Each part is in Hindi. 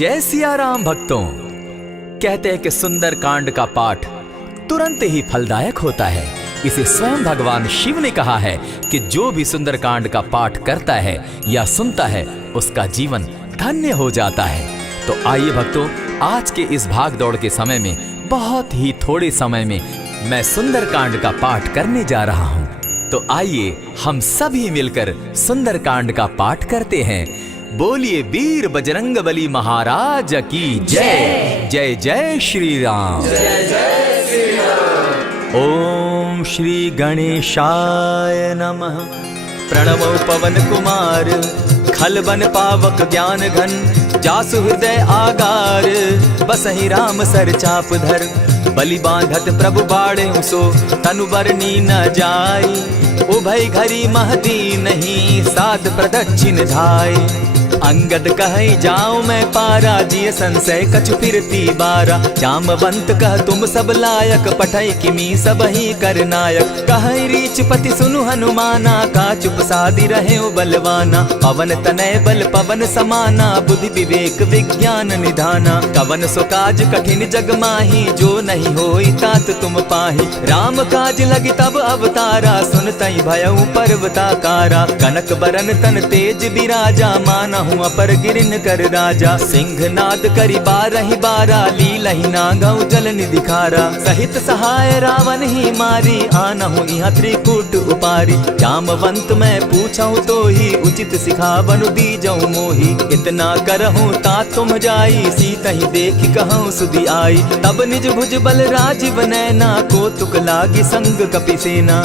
जय सिया राम भक्तों। कहते हैं कि सुंदर कांड का पाठ तुरंत ही फलदायक होता है। इसे स्वयं भगवान शिव ने कहा है कि जो भी सुंदर कांड का पाठ करता है या सुनता है उसका जीवन धन्य हो जाता है। तो आइए भक्तों, आज के इस भाग दौड़ के समय में बहुत ही थोड़े समय में मैं सुंदर कांड का पाठ करने जा रहा हूँ। तो आइए हम सभी मिलकर सुंदर कांड का पाठ करते हैं। बोलिए वीर बजरंगबली महाराज की जय। जय जय श्री राम। जय जय श्री राम। ओम श्री गणेशाय नमः। प्रणवो पवन कुमार खलबन पावक ज्ञान घन जासु हृदय आगार बसहि राम सर चाप धर बलि बांधत प्रभु बाढ़े सो तनु बरनी न जाई उभय घरी महदी नहीं साध प्रदक्षिण धाय अंगद कहे जाऊं मैं पारा जिय संशय कछु फिरती बारा जामवंत कह तुम सब लायक पठै किमी सब ही कर नायक कहे रीच पति सुनु हनुमाना का चुप सादी रहे बलवाना पवन तनय बल पवन समाना बुद्धि विवेक विज्ञान निधाना कवन सो काज कठिन जग माही जो नहीं होई तात तुम पाही राम काज लगी तब अवतारा सुनतई भयउ पर्वताकारा कनक बरन तन तेज विराजा माना अपर गिरिन कर राजा सिंह नाद करी बारहि बारा लीलहि नागौ जल निधिखारा सहित सहाय रावण ही मारी आनहु इहाँ त्रिकूट उपारी जामवंत मैं पूछऊं तो ही उचित सिखावनु दीजऊं मोही इतना करहूं ता तुम जाई सीतहि देखि कहूं सुधि आई तब निज भुज बल राजीव नैना को तुक लागी संग कपिसेना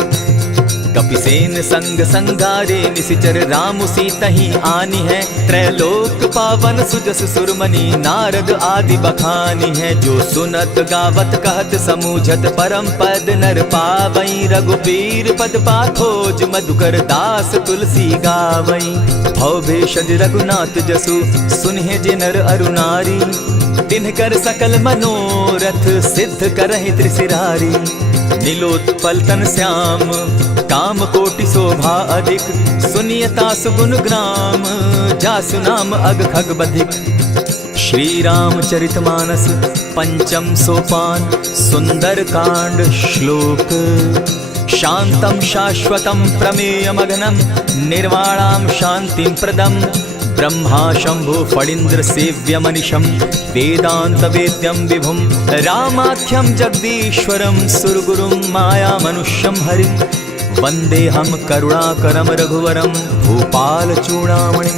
कपिसेन संग संगारे निशिचर राम सीतहि आनी है त्रैलोक पावन सुजस सुरमणि नारद आदि बखानी है जो सुनत गावत कहत समूझत परम पद नर पावई रघुबीर पद पाखोज मधुकर दास तुलसी गावई भव भेषज रघुनाथ जसु सुनहि जे नर अरु नारी तिनकर सकल मनोरथ सिद्ध करहि त्रिशिरारी नीलोत्पल तन श्याम काम कोटि शोभा अधिक सुनियता सुगुण ग्राम जासु नाम अग खग बधिक। श्री रामचरितमानस पंचम सोपान सुंदर कांड श्लोक शांतम शाश्वतम प्रमेयमघनम निर्वाणाम शांतिं प्रदम ब्रह्मा शंभु फणीन्द्र सेव्य मनिशम वेदांत वेद्यम विभुम रामाख्यम जगदीश्वरम सुरगुरुम माया मनुष्यम हरिम वंदे हम करुणाकरम रघुवरम भूपाल चूड़ामणिम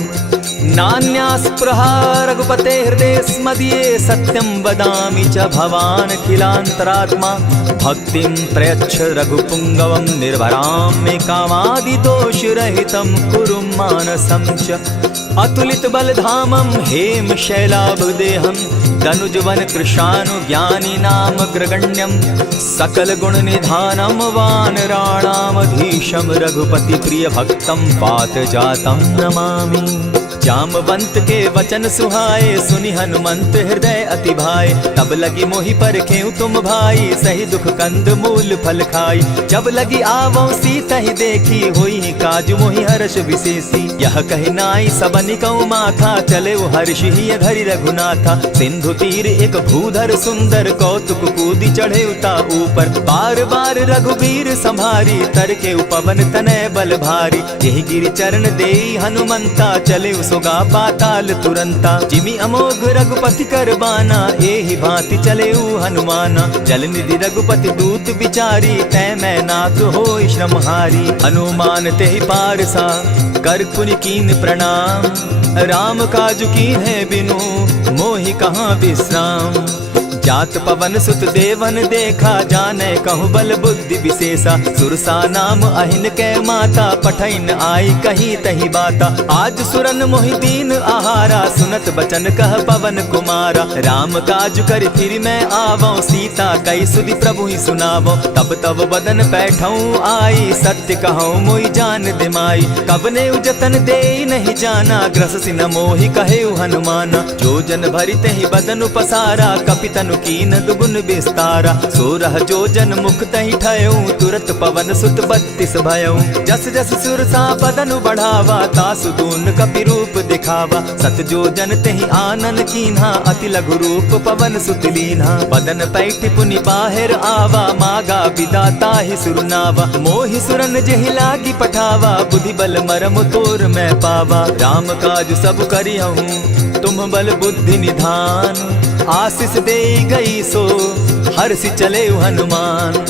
नान्यास्पृहा रघुपते हृदय स्मदीये सत्यं वदामि च भवान् अखिलान्तरात्मा भक्तिं प्रयच्छ रघुपुंगवं निर्भरां मे कामादिदोषरहितं कुरु मानसं च अतुलित बलधामं हेम शैलाभदेहं तनुजवन कृशानु ज्ञानी नाम ग्रगण्यं सकल गुण निधानं वानराणामधीशं रघुपति प्रिय भक्तं पात जातं नमामि। जामवंत के वचन सुहाए सुनि हनुमंत हृदय अति भाए तब लगी मोहि परखेउ तुम भाई सही दुख कंद मूल फल खाई जब लगी आवो सीतहि देखी होई काज मोहि हर्ष विशेषी यह कहि नाई सबनि कौ माथा चले हर्ष ही धरि रघुनाथा सिंधु तीर एक भूधर सुंदर कौतुक कूदी चढ़े उता ऊपर बार बार रघुबीर संभारी तर के उपवन तनय बल भारी यही गिरि चरण देई हनुमंता चले सोगा पाताल तुरंता जिमि अमोघ रघुपति कर बाना एहि भांति चले हनुमाना जल निधि रघुपति दूत बिचारी तै मैं नाथ होई श्रमहारी हनुमान तेहि पारसा कर पुनि कीन प्रणाम राम काजु कीन है बिनु मोहि कहाँ विश्राम जात पवन सुत देवन देखा जाने कहु बल बुद्धि विशेषा सुरसा नाम अहिन के माता पठैन आई कही तही बाता आज सुरन मोहि दीन आहारा सुनत बचन कह पवन कुमारा राम काज कर फिर मैं आवो सीता कई सुधि प्रभु ही सुनावो तब तब बदन बैठऊं आई सत्य कहूँ मोहि जान दिमाई कबने उजतन दे नहीं जाना ग्रस सिन मोहि कहे हनुमाना जो जन भरित ही बदन पसारा कपितनु कीन दुगुन विस्तारा। 16 जोजन मुख तहि ठयऊ, तुरत पवन सुत 32 भयऊ। जस जस सुरसा बदन बढ़ावा, तासु दून कपि रूप दिखावा। 7 जोजन तेहि आनन कीन्हा, अति लघु रूप पवन सुत लीन्हा। बदन पैठ पुनि बाहिर आवा, मागा विदा ताहि सुरनावा। मोहि सुरन जेहि लागी पठावा, बुद्धि बल मरम तोर मैं पावा। राम काज सब करिहूँ, तुम बल बुद्धि निधान। आशीष दे गई सो हर्षि चले हनुमान।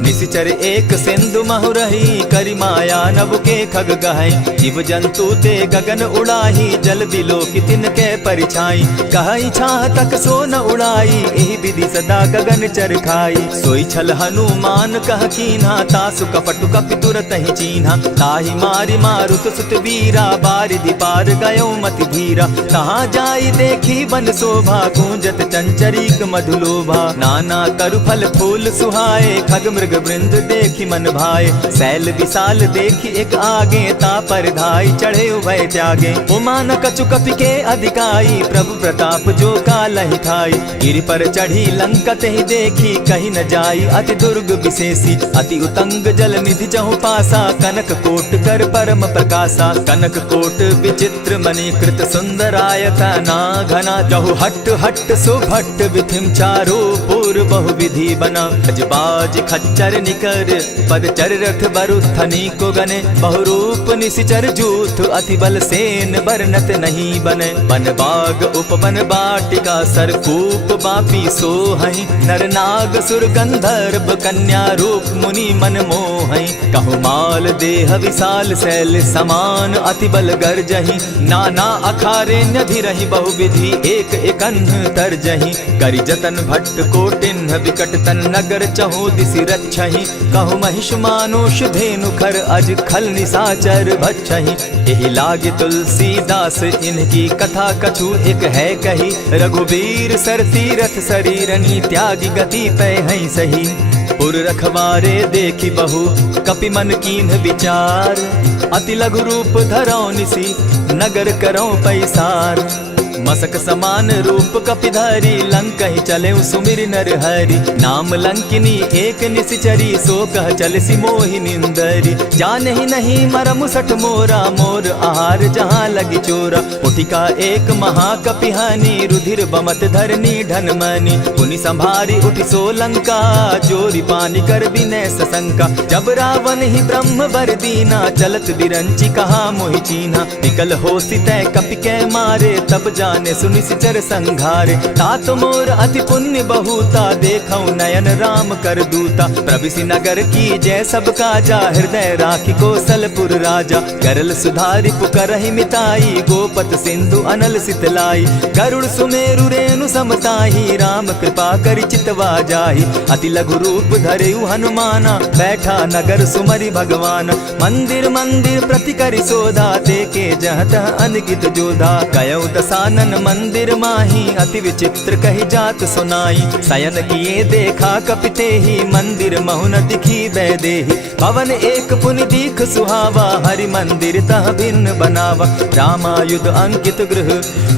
निशिचर एक सिंधु महु रही, करि माया नभ के खग गहई। जीव जंतु ते गगन उड़ाही, जल बिलो की तिनके परिछाई। कहई छाह तक सो न उड़ाई, एहि विधि सदा गगन चर खाई। सोई छल हनुमान कह कीन्हा, तासु कपटु कपि तुरत ही चीन्हा। ताहि मारि मारुत सुत वीरा, बारिधि पार गयो मति धीरा। कहाँ जाई देखी वन शोभा, गूंजत चंचरीक मधुलोभा। नाना तरु फल फूल सुहाए, खग मृग वृंद देखी मन भाए। सैल विशाल देखी एक आगे, ता पर धाई चढ़े उभय त्यागे। उमान कछु कपि के अधिकाई, प्रभु प्रताप जो कालहि खाई। गिरि पर चढ़ी लंका तेहि देखी, कहीं न जाई अति दुर्ग विशेषी। अति उतंग जल निधि जहु पासा, कनक कोट कर परम प्रकाशा। कनक कोट विचित्र मणि कृत सुंदरायता ना घना। जहु हट हट सुभट विधिम चारो पूर्व बहु विधि बना। अजबाज खच्चर निकर पदचर रथ बरुथनी को गने। बहुरूप निशिचर जूथ, अति बल सेन बरनत नहीं बने। बन बाग उपवन बाटिका, सरकूप बापी सोहई। नर नाग सुर गंधर्व कन्या, रूप मुनि मन मोहई। कहु माल देह विशाल शैल समान, अति बल गर्जही। नाना अखारे न्यधिरहि बहुविधि, एक एकन्ह तरजही। करि जतन भट्ट कोटिन्ह, विकट तन नगर चहु दिसि रक्षहि। कहु महिष मानुष धेनु खर, अज खल निशाचर भक्षहि। एहि लागे तुलसीदास, इनकी कथा कछु एक है कही। रघुबीर सर तीरथ शरीरनी, त्यागी गति पै हई सही। पुर रखवारे देखी बहु, कपि मन कीन्ह विचार। अति लघु रूप धरौ निसी, नगर करौ पैसार। मसक समान रूप कपिधारी, लंकहि चले सुमिर नर हरि। नाम लंकिनी एक निशिचरी, सो कह चल सी मोहि निंदरी। जानहि नहीं मरम सठ मोरा, मोर आहार जहाँ लगी चोरा। उठिका एक महाकपिहानी, रुधिर बमत धरनी ढन मनी। पुनि संभारी उठि सो लंका, चोरी पानी कर विनय सशंका। जब रावण ही ब्रह्म बर दीना, चलत बिरंची कहा मोहि चीन्हा। निकल हो सितै कपि के मारे, तब जाने सुनि सिचर संघारे। तात मोर अति पुण्य बहुता, देखौ नयन राम कर दूता। प्रविशि नगर की जय सब काजा, हृदय राखी कौशलपुर राजा। करल सुधारि पुकरहि मिताई, गोपत सिंधु अनल सितलाई। गरुड़ सुमेरु रेणु समताही, राम कृपा करि चितवा जाहि। अति लघु रूप धरेउ हनुमाना, बैठा नगर सुमरि भगवान। मंदिर मंदिर प्रति करि सोधा, देखे जहाँ तह अनगित जोधा। कयौ दसानन मंदिर माही, अति विचित्र कही जात सुनाई। शयन किए देखा कपिते ही, मंदिर महु न दिखी वैदेही। भवन एक पुनि दीख सुहावा, हरि मंदिर तह भिन्न बनावा। रामायुध अंकित गृह,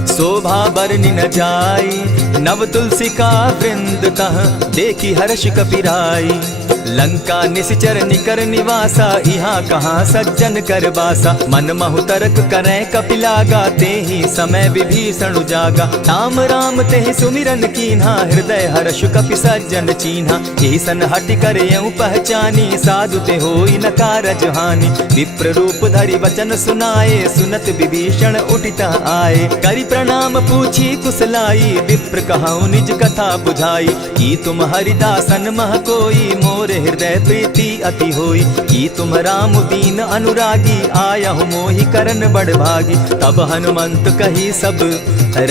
शोभा बरनि न जाई। नव तुलसी का वृंद तह, देखी हर्ष कपिराई। लंका निशिचर निकर निवासा, यहाँ कहाँ सज्जन कर बासा। मन महु तरक करै कपिलागा, तेहि समय विभीषण जागा। राम राम तेहि सुमिरन कीन्हा, हृदय हर्ष कपि सज्जन चीन्हा। एहि सन हटि करयउ पहचानी, साधु ते होई न कारज हानि। विप्र रूप धरि वचन सुनाए, सुनत विभीषण उठित आए। करि प्रणाम पूछी कुशलाई, विप्र कहौ निज कथा बुझाई। की तुम हरिदासन मह कोई, मोर हृदय प्रीति अति होई। की तुम राम दीन अनुरागी, आयहु मोहि करन बड़ भागी। तब हनुमंत कही सब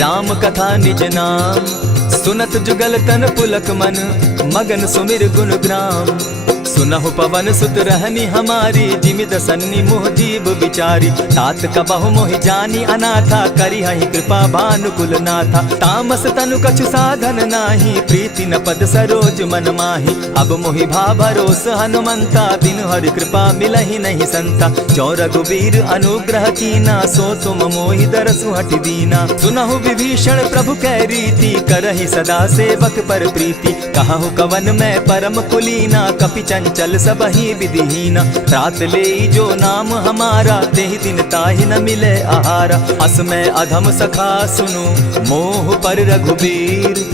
राम कथा निज नाम। सुनत जुगल तन पुलक मन, मगन सुमिर गुण ग्राम। सुनहु पवन सुत रहनी हमारी, जिमिद सन्नी मुह जीव विचारी। तात कबहु मोहि जानी अनाथा, करी हहि कृपा भानुकुल नाथा। तामस तनु कछु साधन नाही, प्रीति न पद सरोज मन माही। अब मोहि भा भरोस हनुमंता, बिनु हरि कृपा मिलहि नहीं संता। जो रघुबीर अनुग्रह कीना, सो तुम मोहि दरसु हटि दीना। सुनहु विभीषण प्रभु कै रीति, करहि सदा सेवक पर प्रीति। कहु कवन मैं परम कुलीना, कपि चंचल सबहि विधिहीना। रात ले जो नाम हमारा, तेहि दिन ताहि न मिले आहारा। अस मैं अधम सखा सुनु, मोह पर रघुबीर।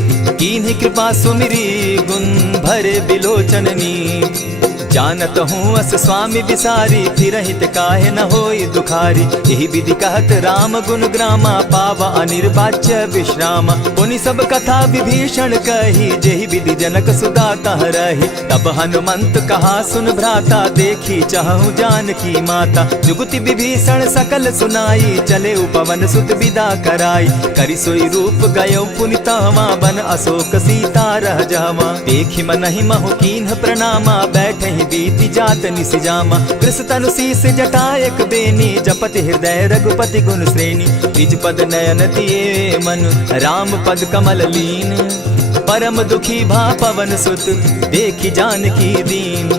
कीन्ही कृपा सुमिरी, गुण भरे बिलोचन नीर। जानत हूँ अस स्वामी विसारी, फिरहित काहे न होई दुखारी। यही विधि कहत राम गुण ग्रामा, पावा अनिर्वाच्य विश्रामा। पुनि सब कथा विभीषण कही, जेहि विधि जनक सुता तह रही। तब हनुमंत कहा सुन भ्राता, देखी चाहूँ जानकी माता। जुगति विभीषण सकल सुनाई, चले पवन सुत विदा कराई। करि सोई रूप गयो पुनि तहवा, बन अशोक सीता रह जावा। देखि मनहि महु कीन्ह प्रणामा, बैठहि बीति जात निसिजामा। कृष तनु शीस जटायक बेनी, जपति हृदय रघुपति गुण श्रेणी। निज पद नयन दिए मन, राम पद कमल लीन। परम दुखी भा पवन सुत, देखी जानकी दीन।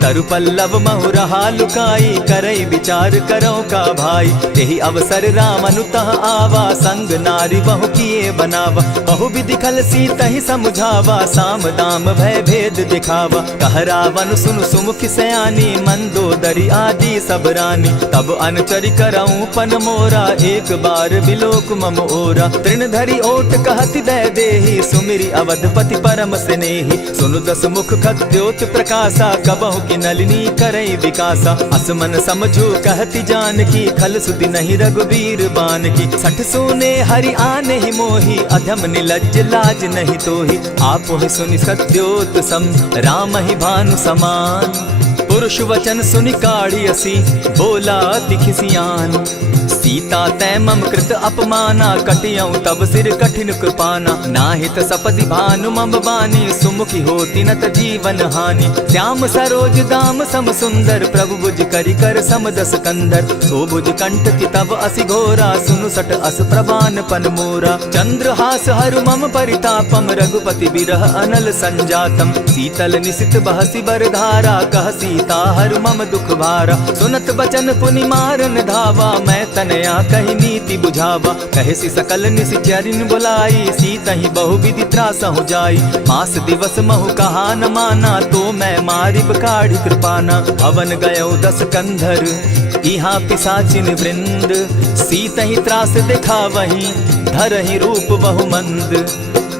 तरु पल्लव महु रहा लुकाई, करई विचार करो का भाई। यही अवसर राम अनुतः आवा, संग नारी बहु किए बनावा। बहु विधि खल सीतहि समुझावा, साम दाम भय भेद दिखावा। कह रावण सुन सुमुख सयानी, मंदोदरी आदि सब रानी। तब अनुचरि करऊं पन मोरा, एक बार बिलोक मम ओरा। तृण धरि ओट कहति दय देहि, सुमिरि अवधपति परम स्नेही। सुनु दस मुख खद्योत प्रकाशा, कबहु की नलिनी करई विकासा। असमन समझो कहती जानकी, खल सुधि नहीं रघुबीर बान की। सठ सोने हरि आने ही मोही, अधम निलज्ज लाज नहीं तोही। आप ही सुनि सत्योत सम, राम ही भानु समान। पुरुष वचन सुनि काढ़ी असी, बोला अति खिसियान। सीता तै मम कृत अपमाना, कटियऊ तब सिर कठिन कृपाना। नाहित सपति भानु मम बानी, सुमुखी होती नत जीवन हानि। श्याम सरोज दाम सम सुंदर, प्रभु भुज करि कर सम दस कंदर। सो भुज कंठ की तब असि घोरा, सुनु सट अस प्रभान पन मोरा। चंद्रहास हरु मम परितापम, रघुपति बिरह अनल संजातम। शीतल निशित बहसी बर धारा, कह सीता हरु मम दुख भारा। सुनत बचन पुनि मारन धावा, मैं तनया कही नीति बुझावा। कहे सी सकल निश्चरिन बुलाई, सीतहि बहु विधि त्रासहु जाई। मास दिवस महु कहा न माना, तो मैं मारिब काढ़ी कृपाना। भवन गयो दस कंधर, इहाँ पिशाचिन वृंद। सीतहि त्रास दिखावहि, धरहि रूप बहु मंद।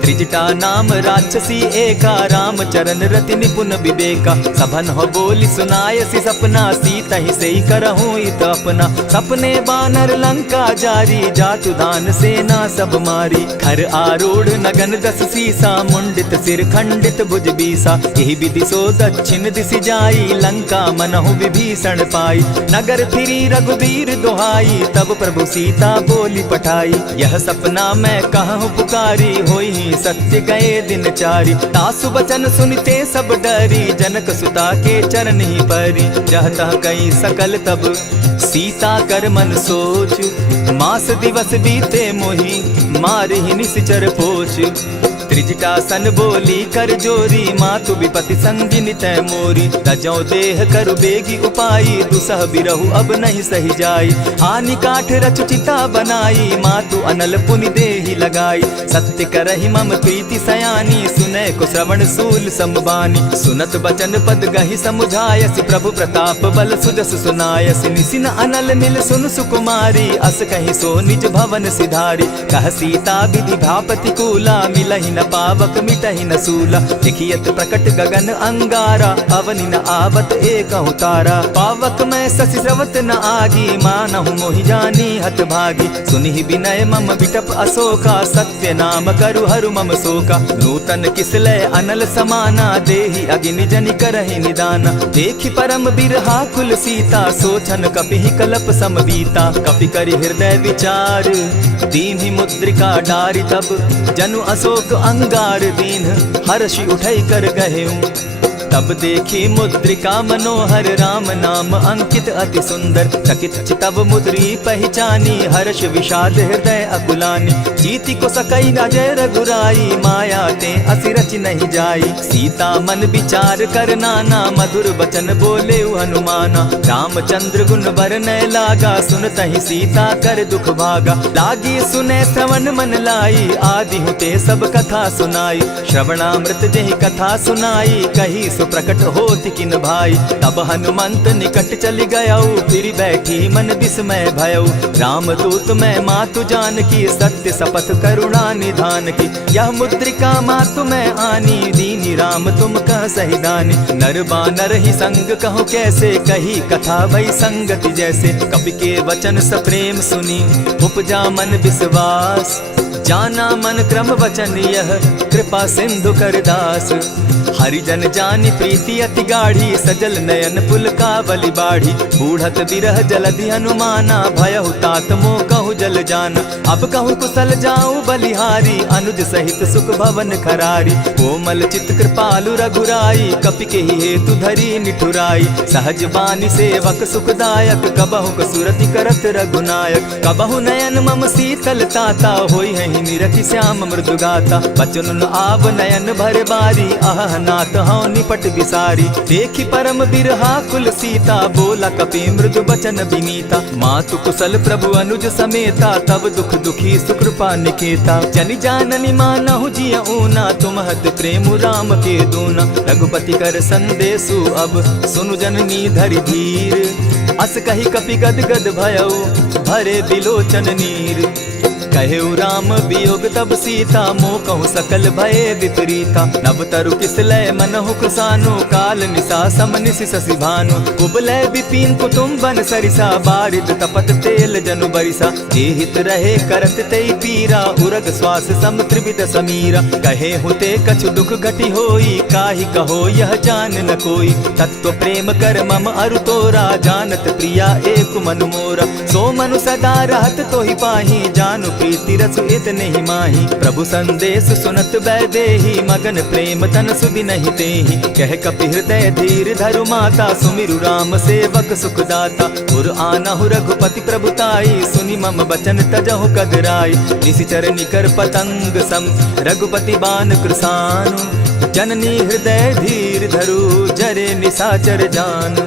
त्रिजटा नाम राक्षसी एका, राम चरण रति निपुण विवेका। सभन हो बोली सुनायसी सपना, सीतहि सेई करहूँ इत अपना। सपने बानर लंका जारी, जातु दान सेना सब मारी। खर आरूढ़ नगन दस सीसा, मुंडित सिर खंडित भुज बीसा। यही विधि सो दक्षिण दिशि जाई, लंका मनहु विभीषण पाई। नगर फिरी रघुबीर दुहाई, तब प्रभु सीता बोली पठाई। यह सपना मैं कहूँ पुकारी, होई सत्य गए दिन चारी। तासु बचन सुनते सब डरी, जनक सुता के चरण ही परी। जहता कई सकल तब सीता कर मन सोच, मास दिवस बीते मोही, मारहि निश्चर पोच। त्रिजटा सन बोली कर जोरी, मातु विपति संगिनी तै मोरी। तजौ देह करु बेगी उपाई, दुसह बिरहु अब नहीं सही जाई। हानि काठ रच चिता बनाई, मातु अनल पुनि देहि लगाई। सत्य करहि मम प्रीति सयानी, सुनै को श्रवण सूल समबानी। सुनत बचन पद गहि समुझायसि, प्रभु प्रताप बल सुजस सुनायसि। निसिन अनल नील सुन सुकुमारी, अस कहि सो निज भवन सिधारी। कह सीता विधि भापति कूला, मिलहि न पावक मिटहि न सूला। लिखियत प्रकट गगन अंगारा, अवनि न आवत एकहु तारा। पावक मैं शशि स्रवत न आगी, मानहु मोहि जानी हत भागी। सुनिहि विनय मम विटप अशोका, सत्य नाम करु हरु मम शोका। नूतन किसलय अनल समाना, देहि अगिनि जनि करहि निदाना। देखि परम बिरहा कुल सीता, सोचन कपिहि कलप सम बीता। कपि करि हृदय विचार, दीन्हि मुद्रिका डारि। तब जनु अशोक अंगार दीन, हर्षि उठै कर गहेऊ। तब देखी मुद्रिका मनोहर राम नाम अंकित अति सुंदर। चकित चितव मुद्री पहचानी हर्ष विषाद हृदय अकुलानी। जीति को सकई अजय रघुराई माया ते असि रच नहीं जाई। सीता मन विचार कर नाना मधुर बचन बोले हनुमाना। रामचंद्र गुण बरनय लागा सुनतहि सीता कर दुख भागा। लागी सुने श्रवण मन लाई आदि हुते सब कथा सुनाई। श्रवणामृत जेहि कथा सुनाई कही सो प्रकट होति किन भाई। तब हनुमंत निकट चली गयऊ फिर बैठी मन विस्मय भयऊ। रामदूत मैं मातु जानकी सत्य शपथ करुणा निधान की। यह मुद्रिका मातु मैं आनी दीनी राम तुम कह सही दानी। नर बानर ही संग कहो कैसे कही कथा भई संगति जैसे। कपि के वचन सप्रेम सुनी उपजा मन विश्वास। जाना मन क्रम वचन यह कृपा सिंधु कर दास। हरिजन जानी प्रीति अति गाढ़ी सजल नयन पुल का बलि बाढ़ी। बूढ़त बिरह जलधि हनुमाना भयहु तात मोह कहु जल जाना। अब कहु कुशल जाऊं बलिहारी अनुज सहित सुख भवन खरारी। कोमल चित कृपालु रघुराई कपि के ही हेतु धरी निठुराई। सहज बानी सेवक सुखदायक कबहु कसुरति करत रघुनायक। कबहु नयन मम शीतल ताता होई है निरखि श्याम मृदु गाता। बचन आव नयन भर बारी आह नाथ हौ निपट विसारी। देखी परम बिरहा कुल सीता बोला कपि मृदु बचन विनीता। मातु कुशल प्रभु अनुज समेता तब दुख दुखी सुकृपा निकेता। जनि जाननी मानहु जिय ऊना तुम्हत प्रेम राम के दूना। रघुपति कर संदेशु अब सुनु जननी धरि धीर। अस कही कपि गद गद भयऊ भरे बिलोचन नीर। कहेउ राम वियोग तब सीता मोह कहु सकल भय विपरीता। नव तरु किसलय मनहु कृसानु काल निशा समनिशि शशि भानु। कुबलय विपिन कुटुम्बन सरिसा बारिद तपत तेल जनु बरिसा। जे हित रहे करत तेई पीरा उरग श्वास सम त्रिविध समीरा। कहे हुते कछु दुख घटी होई काहि कहो यह जान न कोई। तत्व प्रेम कर मम अरु तोरा जानत प्रिया एक मनु मोरा। सो मनु सदा रहत तोहि पाही जानु प्रीति रसु इतने ही माही। प्रभु संदेश सुनत वैदेही मगन प्रेम तन सुधि नहीं तेहि। कह कपि हृदय धीर धरु माता सुमिरु राम सेवक सुखदाता। उर आनहु रघुपति प्रभुताई सुनि मम बचन तजहु कदराई। निशिचर निकर पतंग सम रघुपति बान कृसानु। जननी हृदय धीर धरु जरे निशाचर जान।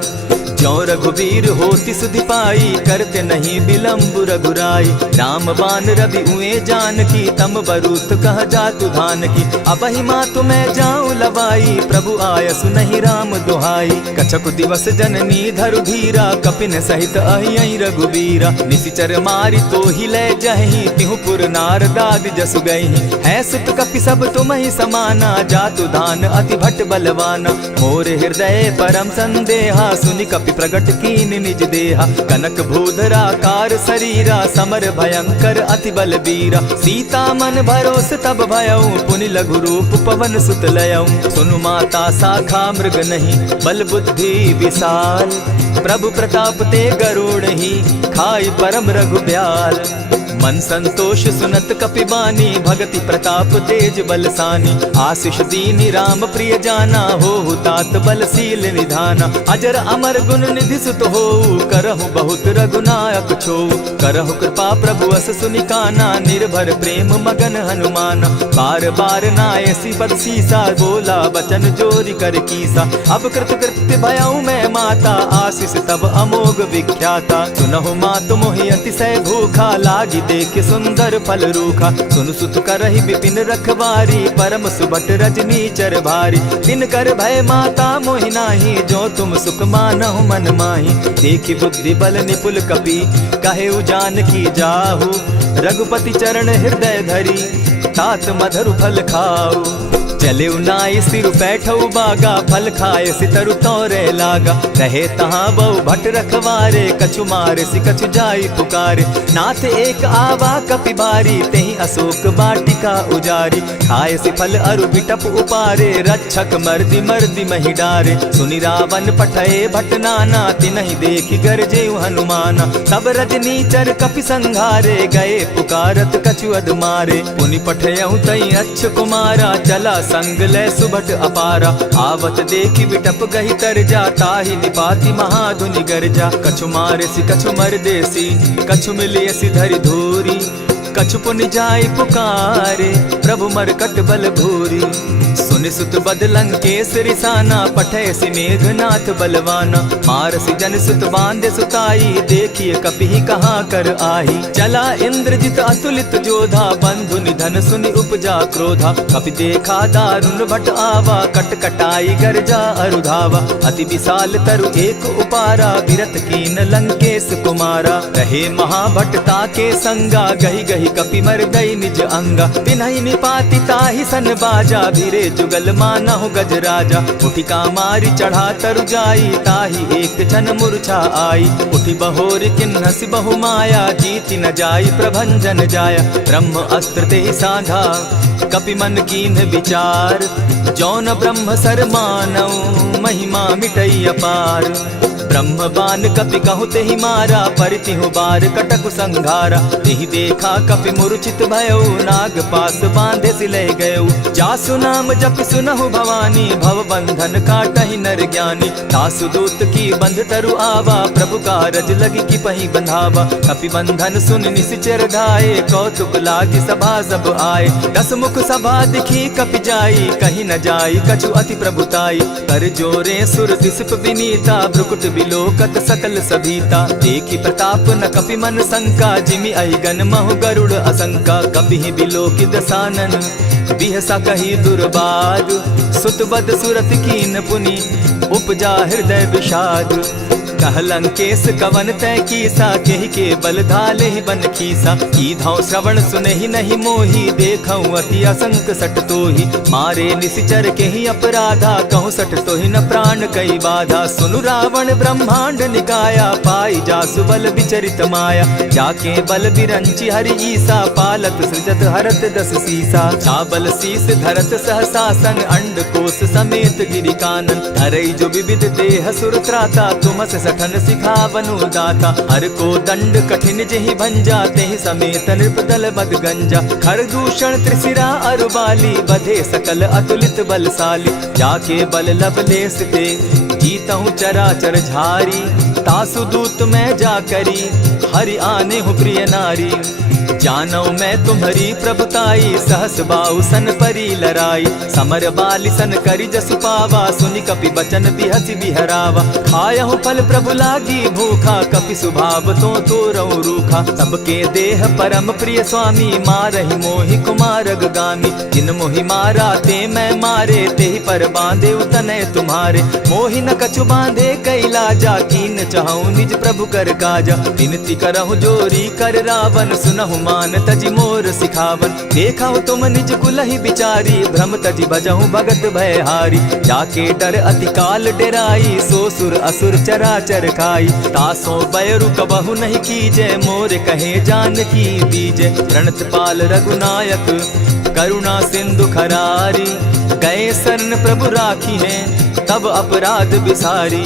ज्यों रघुवीर होति सुधि पाई करते नहीं विलम्ब रघुराई। राम बान रवि उए जानकी तम बरूत कह जातु धान की। अबहि मातु मैं जाऊं लवाई प्रभु आयसु नहीं राम दुहाई। कछक दिवस जननी धरु धीरा कपिन सहित अहियहि रघुवीरा। निशिचर मारि तो ही ले जहि तिहु पुर नारदादि जसु गई। है सुत कपि सब तुम ही समाना जातु धान अति भट बलवाना। मोर हृदय परम संदेहा सुनि कपि प्रगट कीन निज देहा। कनक भूधराकार शरीरा समर भयंकर अति बल बीरा। सीता मन भरोस तब भयऊ पुनि लघु रूप पवन सुत लयऊ। सुनु माता शाखा मृग नहीं बल बुद्धि विशाल। प्रभु प्रताप ते गरुड़ ही खाई परम रघुब्याल। मन संतोष सुनत कपि बानी भगति प्रताप तेज बलसानी। आशीष दीनी राम प्रिय जाना हो तात बलशील निधाना। अजर अमर गुण निधि सुत हो करहु बहुत रघुनायक छो। करहु कृपा प्रभु अस सुनिकाना निर्भर प्रेम मगन हनुमाना। बार बार नायसी पद सीसा बोला बचन जोरी कर कीसा। अब कृत कृत्य भयऊ मैं माता आशीष तब अमोघ विख्याता। सुनहु मातु मोहि अतिशय भूखा लागी देख सुंदर फल रूखा। सुन सुत करहि विपिन रखवारी परम सुबट रजनी चर भारी। दिन कर भय माता मोहि नाही जो तुम सुख मानहु मन माही। देखी बुद्धि बल निपुल कपि कहेउ जानकी जाहु। रघुपति चरण हृदय धरी तात मधुर फल खाऊ। चले नाई सिर बैठऊ बागा फल खाए सितरु तोरे लागा। रहे तहाँ बहु भट रखवारे कछु मारे सि कछु जाई पुकारे। नाथ एक आवा कपि बारी तेहि अशोक बाटिका उजारी। खाए सि फल अरु बिटप उपारे रक्षक मर्दि मर्दि महि डारे। सुनि रावण पठए भट नाना तिनहि देखि गरजे हनुमाना। सब रजनीचर कपि संघारे गए पुकारत कछु अध मारे। पुनि पठयउ तई अच्छ कुमारा चला संग ले सुभट अपारा। आवत देखी बिटप गही तर जा, ताहि निपाति महाधुनि गर्जा। कछु मारे सी कछु मर देसी, कछु मिले सी धरि धूरी। कछु पुनि जाय पुकारे, प्रभु मरकट बल भूरी। सुनि सुत बद लंकेश रिसाना, पठे सि मेघनाथ बलवाना। मारसि जन सुत बांधे सुताई, देखिए कपि कहाँ कर आही। चला इंद्रजित अतुलित जोधा, बंधु निधन सुनि उपजा क्रोधा। कपि देखा दारुण भट आवा, कट कटाई गर्जा अरुधावा। अति विशाल तरु एक उपारा, बिरत कीन लंकेश कुमारा। रहे महाभट ताके संगा, गही गही कपि मर गई निज अंगा। तिन्हि निपाति ताहि सन बाजा, धीरे जुगल मानहु गज राजा। उठी कामारी चढ़ा तरु जाई, ताहि एक जन मूर्छा आई। उठी बहोर किन्हसि बहु माया, जीति न जाई प्रभंजन जाया। ब्रह्म अस्त्र तेहि साधा, कपि मन कीन्ह विचार। जौन ब्रह्म सर मानौ, महिमा मिटई अपार। ब्रह्म बान कपि कहु तेहि मारा, परितिहु बार कटक संघारा। तेहि देखा कपि मूर्छित भयो, नाग पास बांधे सिले गयो। जासु नाम जपि सुनहु भवानी, भव बंधन काटहि नर ज्ञानी। तासु दूत की बंध तरु आवा, प्रभु कारज लगी की पही बंधावा। कपि बंधन सुन निसिचर धाये, कौतुक लागी सभा सब आए। दस मुख सभा दिखी कपि जाई, कहीं न जाई कछु अति प्रभुताई। कर जोरे सुर दिसप विनीता, भ्रुकुट बिलोकत सकल सभीता। देखी प्रताप न कपि मन शंका, जिमि अहिगन महु गरुड़ असंका। कपि बिलोकि दसानन, बिहसा कही दुर्बाद। सुत बद सुरत कीन पुनि, उपजा हृदय विषाद। कह लंकेश कवन तय कीसा, केहि के बल धाले ही बन खीसा। कीधौ श्रवण सुने ही नहीं मोही, देखऊं अति असंक सट तोही। मारे निसिचर केहि अपराधा, कहूँ सट तोहि न प्राण कई बाधा। सुनु रावण ब्रह्मांड निकाया, पाई जासु बल विचरित माया। जाके बल बिरंची हरि ईसा, पालत सृजत हरत दस सीसा। चाबल शीस धरत सहसासन, अंड कोश समेत गिरि कानन। धरई जो विविध देह सुर त्राता, तुमस सठन सिखावनु दाता। हर को दंड कठिन जेहि भंजा, तेहि समेत नृपदल बद गंजा। खर दूषण त्रिशिरा अरुबाली, बधे सकल अतुलित बलशाली। जाके बल लवलेस ते, जीतहु चराचर झारी। तासु दूत मैं जा करी, हरि आने हूँ प्रिय नारी। जानौ मैं तुम्हारी प्रभुताई, सहस बाहु सन परी लराई। समर बाली सन करी जसु पावा, सुनि कपि बचन बिहसि बिहरावा। खायहु फल प्रभु लागी भूखा, कपि सुभाव तो तोरऊ रूखा। सबके देह परम प्रिय स्वामी, मारहि मोहि कुमारग गामी। जिन मोहि मारा ते मैं मारे, तेहि पर बांधे उतने तुम्हारे। मोहि न कछु बांधे कैलाजा, कीन चहु निज प्रभु कर काजा। विनती करहु जोरी कर रावण, सुनहु मान तजि मोर सिखावन। देखा तुम निज कुलहि बिचारी, भ्रम तजि भजहु भगत भयहारी। जाके डर अति काल डेराई, सो सुर असुर चराचर खाई। तासो बैरु कबहु नहीं कीजे, मोर कहे जानकी दीजे। प्रणत पाल रघुनायक, करुणा सिंधु खरारी। गए शरण प्रभु राखी है, तब अपराध बिसारी।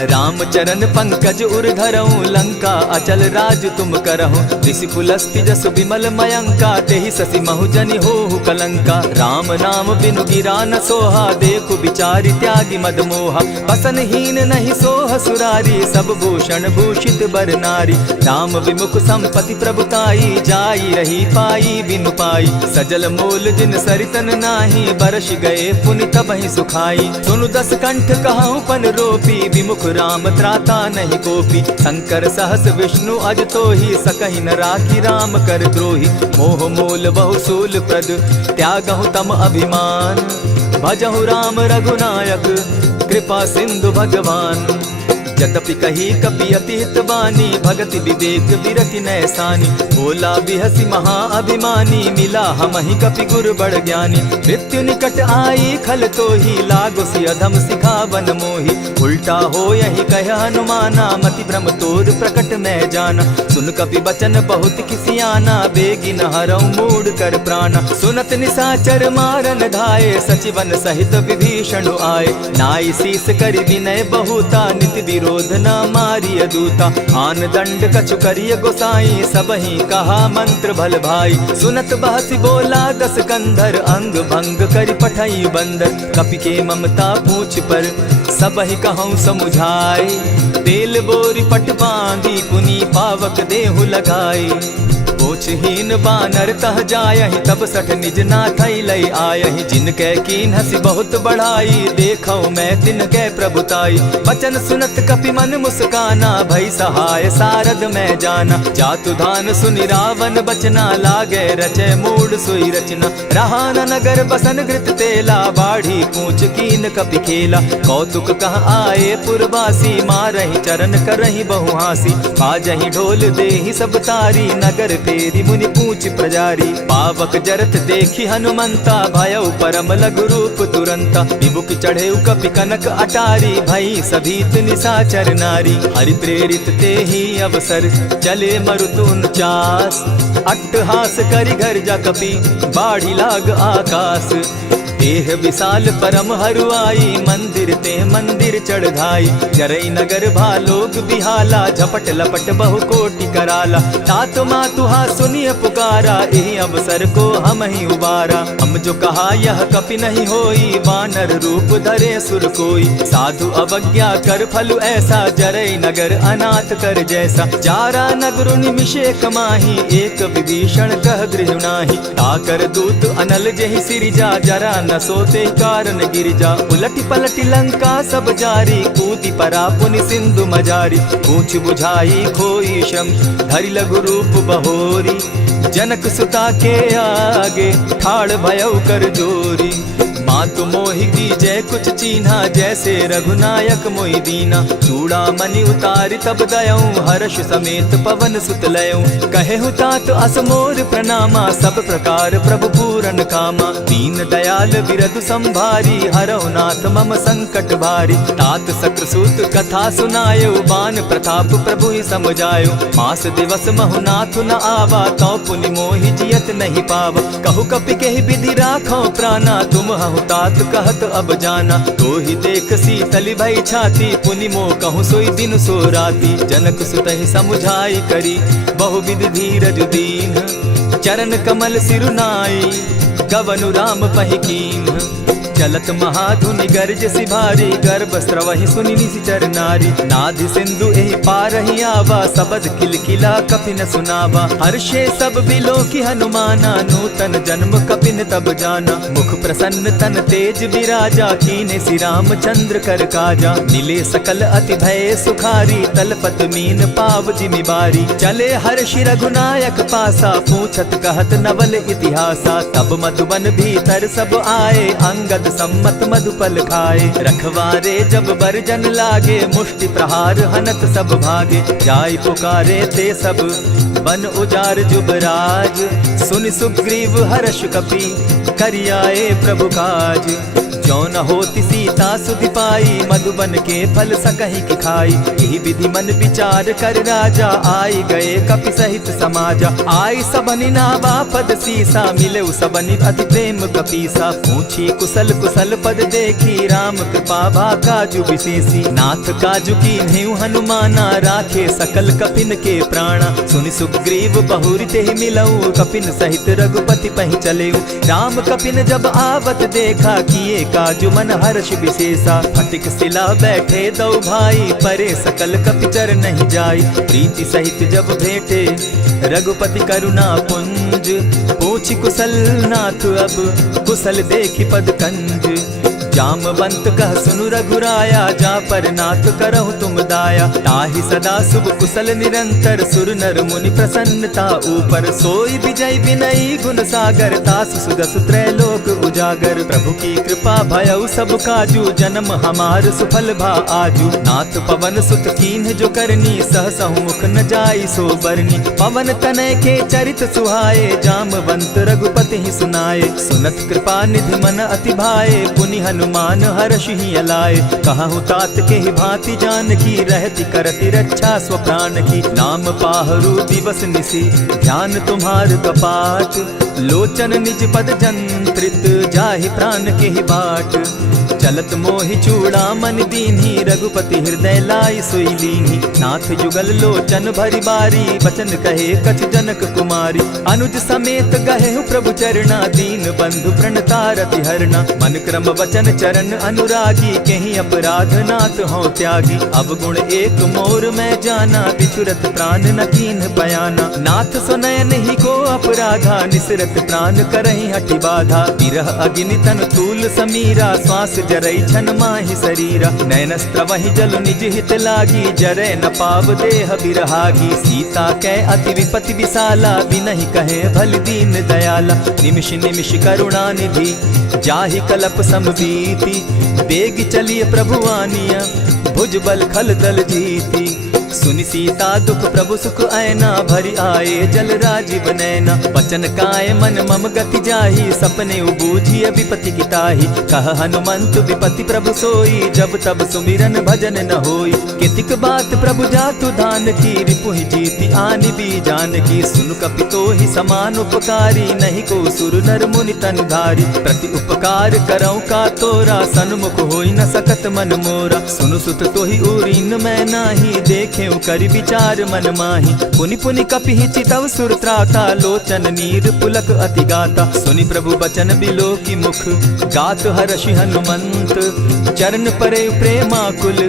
राम चरण पंकज उर धरऊं, लंका अचल राज तुम करहूं। ऋषि पुलस्ति जस विमल मयंका, तेहि ससि महु जनि होहु कलंका। राम नाम बिनु गिरा न सोहा, देखु बिचारी त्यागी मद मोहा। बसन हीन नहीं सोह सुरारी, सब भूषण भूषित बर नारी। राम विमुख संपति प्रभुताई, जाई रही पाई बिनु पाई। सजल मोल जिन सरितन नाही, बरस गए पुनि तबहि सुखाई। सुनु दस कंठ कहूँ पन रोपी, विमुख राम त्राता नहीं कोपी। शंकर सहस विष्णु अज तोहि, सकहि न राखी राम कर द्रोही। मोह मोल बहु सूल प्रद, त्यागहु तम अभिमान। भजहु राम रघुनायक, कृपा सिंधु भगवान। जतपि कही कपि अति हित बानी, भगति विवेक विरति नैसानी। बोला बिहसि महा अभिमानी, मिला हमहि कपि गुर बड़ ज्ञानी। मृत्यु निकट आई खल तोहि, लागो सि अधम सिखावन मोहि। उल्टा हो यही कह हनुमाना, मति भ्रम तोर प्रकट मैं जाना। सुन कपि बचन बहुत किसियाना, बेगी न हरऊं मूढ़ कर प्राणा। सुनत निसाचर मारन धाये, सचिवन सहित विभीषण आए। नाई शीस करि विनय बहुता, नित विरोध क्रोध न मारिय दूता। आन दंड कछु करिय गोसाई, सबहि कहा मंत्र भल भाई। सुनत बहसी बोला दस कंधर, अंग भंग करि पठई बंदर। कपि के ममता पूछ पर, सबहि कहूँ समुझाए। तेल बोरी पट बांधी, पुनि पावक देहु लगाई। पूछहीन बानर तह जायहि, तब सठ निज नाथई लई आयहि। जिनके कीन हसी बहुत बढ़ाई, देखौ मैं तिनके प्रभुताई। बचन सुनत कपि मन मुस्काना, भई सहाय सारद मैं जाना। जातु धान सुनि रावण बचना, लागे रचे मूड सोई रचना। रहा न नगर बसन घृत तेला, बाढ़ी पूछ कीन कपि खेला। कौतुक कह आए पुरवासी, मारहि चरण करहि बहु हासी। बाजहि ढोल देहि सब तारी, नगर फेरी मुनि पूछ प्रजारी। पावक जरत देखी हनुमंता, भयउ परम लघु रूप तुरंता। विमुख चढ़े कपि कनक अटारी, भई सभीत निशाचर नारी। हरि प्रेरित ते ही अवसर, चले मरुतु 49। अट्टहास करि घर जा कपि, बाढ़ी लाग आकाश। देह विशाल परम हरुआई, मंदिर ते मंदिर चढ़ाई। जरई नगर भालोग बिहाला, झपट लपट बहु कोटि कराला। तात मातुहा सुनिय पुकारा, यही अवसर को हम ही उबारा। हम जो कहा यह कपि नहीं होई, वानर रूप धरे सुर कोई। साधु अवज्ञा कर फल ऐसा, जरई नगर अनाथ कर जैसा। जारा नगर निमिषे कमाही, एक विभीषण कह गृह नाही। ताकर दूत अनल जहि सिरिजा, जरा न सोते कारण गिरिजा। उलटी पलटी लंका सब जारी, कूदी परा पुनि सिंधु मजारी। पूछ बुझाई खोई श्रम, धरि लघु रूप बहोरी। जनक सुता के आगे, ठाड़ भयउ कर जोरी। मातु मोहि दीजै कुछ चीन्हा, जैसे रघुनायक मोहि दीना। चूड़ामणि उतारि तब दयऊं, हर्ष समेत पवन सुत लयऊं। कहे तात अस मोर प्रणामा, सब प्रकार प्रभु पूरन कामा। दीन दयाल बिरधु संभारी, हरौ नाथ मम संकट भारी। तात सक्रसूत कथा सुनायो, बान प्रताप प्रभु ही समझायो। मास दिवस महु नाथ न आवा, तौ पुनि मोहि जियत नहीं पावा। कहु कपि केहि विधि राखो प्राणा, तुम हहु तात कहत अब जाना। तो ही देख शीतल भई छाती, पुनि मो कहूँ सोई दिन सो राती। जनक सुतहि समुझाई करी, बहु विधि धीरज दीन। चरण कमल सिरुनाई, गवनु राम पहि कीन। चलत महाधुनि गर्ज सिभारी, गर्भ स्रवहि सुनि निशिचर नारी। नाधि सिंधु एहि पारहि आवा, सबद किलकिला कपि न सुनावा। हर्षे सब बिलो की हनुमाना, नूतन जन्म कपि न तब जाना। मुख प्रसन्न तन तेज विराजा, कीने श्री रामचंद्र कर काजा। मिले सकल अति भय सुखारी, तलपत मीन पाव जिमि बारी। चले हर्षि रघुनायक पासा, पूछत कहत नवल इतिहासा। तब मधुबन भीतर सब आए, अंगद सम्मत मधुपल खाए। रखवारे जब बरजन लागे, मुष्टि प्रहार हनत सब भागे। जाय पुकारे ते सब, बन उजार जुबराज। सुनि सुग्रीव हर्ष कपि, करियाए प्रभु काज। जो न होती सीता सुधि पाई, मधुबन के फल सकहि की खाई। यही विधि मन विचार कर राजा, आई गए कपि सहित समाजा। आई सबनि नावा पद सीसा, मिले सबनि अति प्रेम कपीसा। पूछी कुशल कुशल पद देखी, राम कृपा भा काजु विशेषी। नाथ काजु कीन्हेउ हनुमाना, राखे सकल कपिन के प्राणा। सुनि सुग्रीव बहुरि तेहि मिलऊ, कपिन सहित रघुपति पहि चलेऊ। राम कपिन जब आवत देखा, किए काजु मन हर्ष विशेषा। फटिक सिला बैठे दो भाई, परे सकल कपिचर नहीं जाई। प्रीति सहित जब भेटे, रघुपति करुणा पुंज। पूछि कुशल नाथ अब, कुशल देखि पद कंज। जामवंत कह सुनु रघुराया, जा पर नाथ करहु तुम दाया। ताहि सदा शुभ कुशल निरंतर, सुर नर मुनि प्रसन्नता ऊपर। सोई विजय विनयी गुण सागर, तास सुदस त्रैलोक उजागर। प्रभु की कृपा भयउ सब काजू, जन्म हमार सुफल भा आजू। नाथ पवन सुत कीन्ह जो करनी, सहसहु मुख न जाई सो बरनी। पवन तनय के चरित सुहाए, जामवंत रघुपति ही सुनाए। सुनत कृपा निधि मन अति भाए, पुनि हनुमान हर्ष ही अलाए। कहूँ तात के ही भांति जान की, रहती करती रक्षा स्व प्राण की। नाम पाहरु दिवस निसी, ध्यान तुम्हार कपाट। लोचन निज पद जंत्रित, जाहि प्राण के ही बाट। चलत मोहि चूड़ा मन दीन्ही, रघुपति हृदय लाई सोई लीन्ही। नाथ जुगल लोचन भरी बारी, बचन कहे कछ जनक कुमारी। अनुज समेत गहे प्रभु चरणा, दीन बंधु प्रणतारति हरना। मन क्रम वचन चरण अनुरागी, कहीं अपराध नाथ हो त्यागी। अब गुण एक मोर मैं जाना, बिछुरत प्राण न कीन्ह पयाना। नाथ सुनयन ही को अपराधा, निसरत प्राण करहि हठि बाधा। विरह अग्नि तन तूल समीरा, श्वास जरई छन माहि शरीरा। नयनस्त्र वही जल निज हित लागी, जरै न पाव देह बिरहागी। सीता कै अति विपति विशाला, बिनहि कहे भल दीन दयाला। निमिष निमिष करुणा निधि, जाहि कलप समबीति। बेग चलिए प्रभु आनिया, भुजबल खल दल जीती। सुनि सीता दुख प्रभु सुख ऐना, भरि आए जल राजीव नैना। वचन काय मन मम गति जाहि, सपने बूझिय विपति किताहि। कह हनुमंत विपति प्रभु सोई, जब तब सुमिरन भजन न होई। कितिक बात प्रभु जातु धान की, रिपुहि जीति आनि भी जानकी। सुन कपितोहि समान उपकारी, नहीं को सुर नर मुनि तनुधारी। प्रति उपकार करऊँ का तोरा, सन्मुख होई न सकत मन मोरा। सुनु सुत तोहि उरीन मैं नाही, देखे करि विचार मन माही। पुनि पुनि कपिहि चितव सुर त्राता, लोचन नीर पुलक अति गाता। सुनि प्रभु बचन बिलो की मुख, गात हर्षि हनुमंत। चरण परे प्रेमाकुल,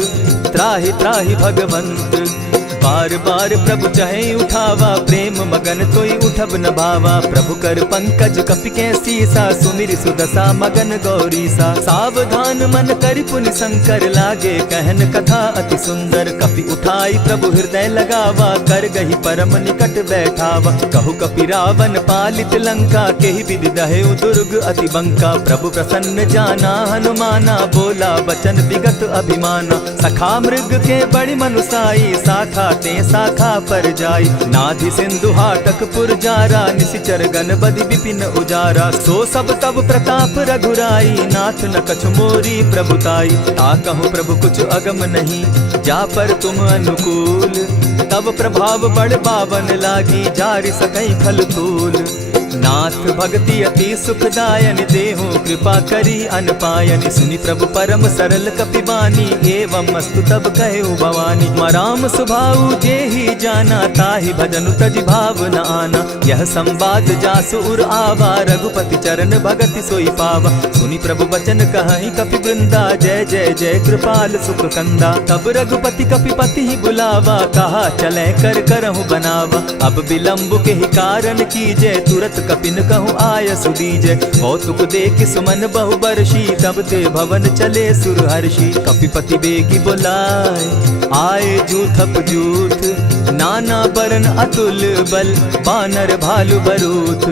त्राहि त्राहि भगवंत। बार बार प्रभु चहे उठावा, प्रेम मगन तोई उठब न भावा। प्रभु कर पंकज कपि के सीसा, सुमिर सुदशा मगन गौरीसा। सावधान मन करि पुनि शंकर, लागे कहन कथा अति सुंदर। कपि उठाई प्रभु हृदय लगावा, कर गही परम निकट बैठावा। कहु कपि रावण पालित लंका, केहि विधि दहेउ दुर्ग अति बंका। प्रभु प्रसन्न जाना हनुमाना, बोला बचन विगत अभिमाना। सखा मृग के बड़ी मनुसाई, शाखा ते शाखा पर जाई। नाधि सिंधु हाटक पुर जारा, निशिचर गण बदि विपिन उजारा। सो सब तब प्रताप रघुराई, नाथ न कछु मोरी प्रभुताई। ता कहूँ प्रभु कुछ अगम नहीं, जा पर तुम अनुकूल। तब प्रभाव बड़ बावन लागी, जारि सकई खल तूल। नाथ भक्ति अति सुखदायन, देहु कृपा करी अनपायनि। सुनि प्रभु परम सरल कपिबानी, एवं मस्तु तब कहु भवानी। मराम सुभाऊ जेहि जाना, ताहि भजनु तजि भाव न आना। यह संवाद जासु उर आवा, रघुपति चरण भगति सोई पावा। सुनि प्रभु बचन कहहि कपि वृंदा, जय जय जय कृपाल सुख कंदा। तब रघुपति कपिपति ही बुलावा, कहा चले कर करहु बनावा। अब विलंब के ही कारण कीजय, तुरत कपिन कहूँ आय सुदीजय। कौतुक देख सुमन बहु बरसी, तब ते भवन चले सुरहर्षि। कपिपति बेगी बोलाए, आए जूथप जूथ। नाना बरन अतुल बल, बानर भालु बरूथ।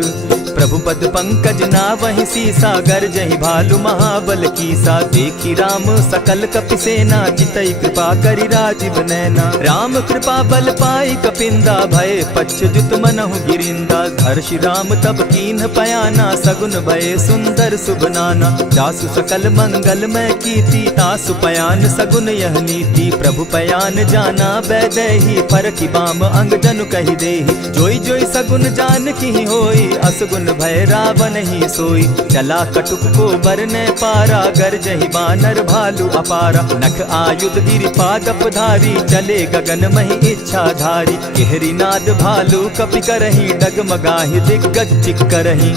प्रभु पद पंकज नावहि सीसा, गरजहि भालु महाबल कीसा। देखी राम सकल कपि सेना, चितई कृपा करि राजीव नैना। राम कृपा बल पाई कपिंदा, भय पच्युत मनहु गिरिंदा। हर्षि राम तब कीन्ह पयाना, सगुन भय सुंदर शुभ नाना। जासु सकल मंगल मैं कीर्ति, तासु पयान सगुन यह नीति। प्रभु पयान जाना बैदेही, फरकि बाम अंग जनु कहि देहि। जोई जोई सगुन जान की होई, असगुन भय रावण ही सोई। चला कटुक को बरने पारा, गरजहि बानर भालु अपारा। नख आयुध गिरि पादप धारी, चले गगन महि इच्छा धारी। केहरी नाद भालु कपि करहि, डगमगाहि दिग्गज चिक्करहि।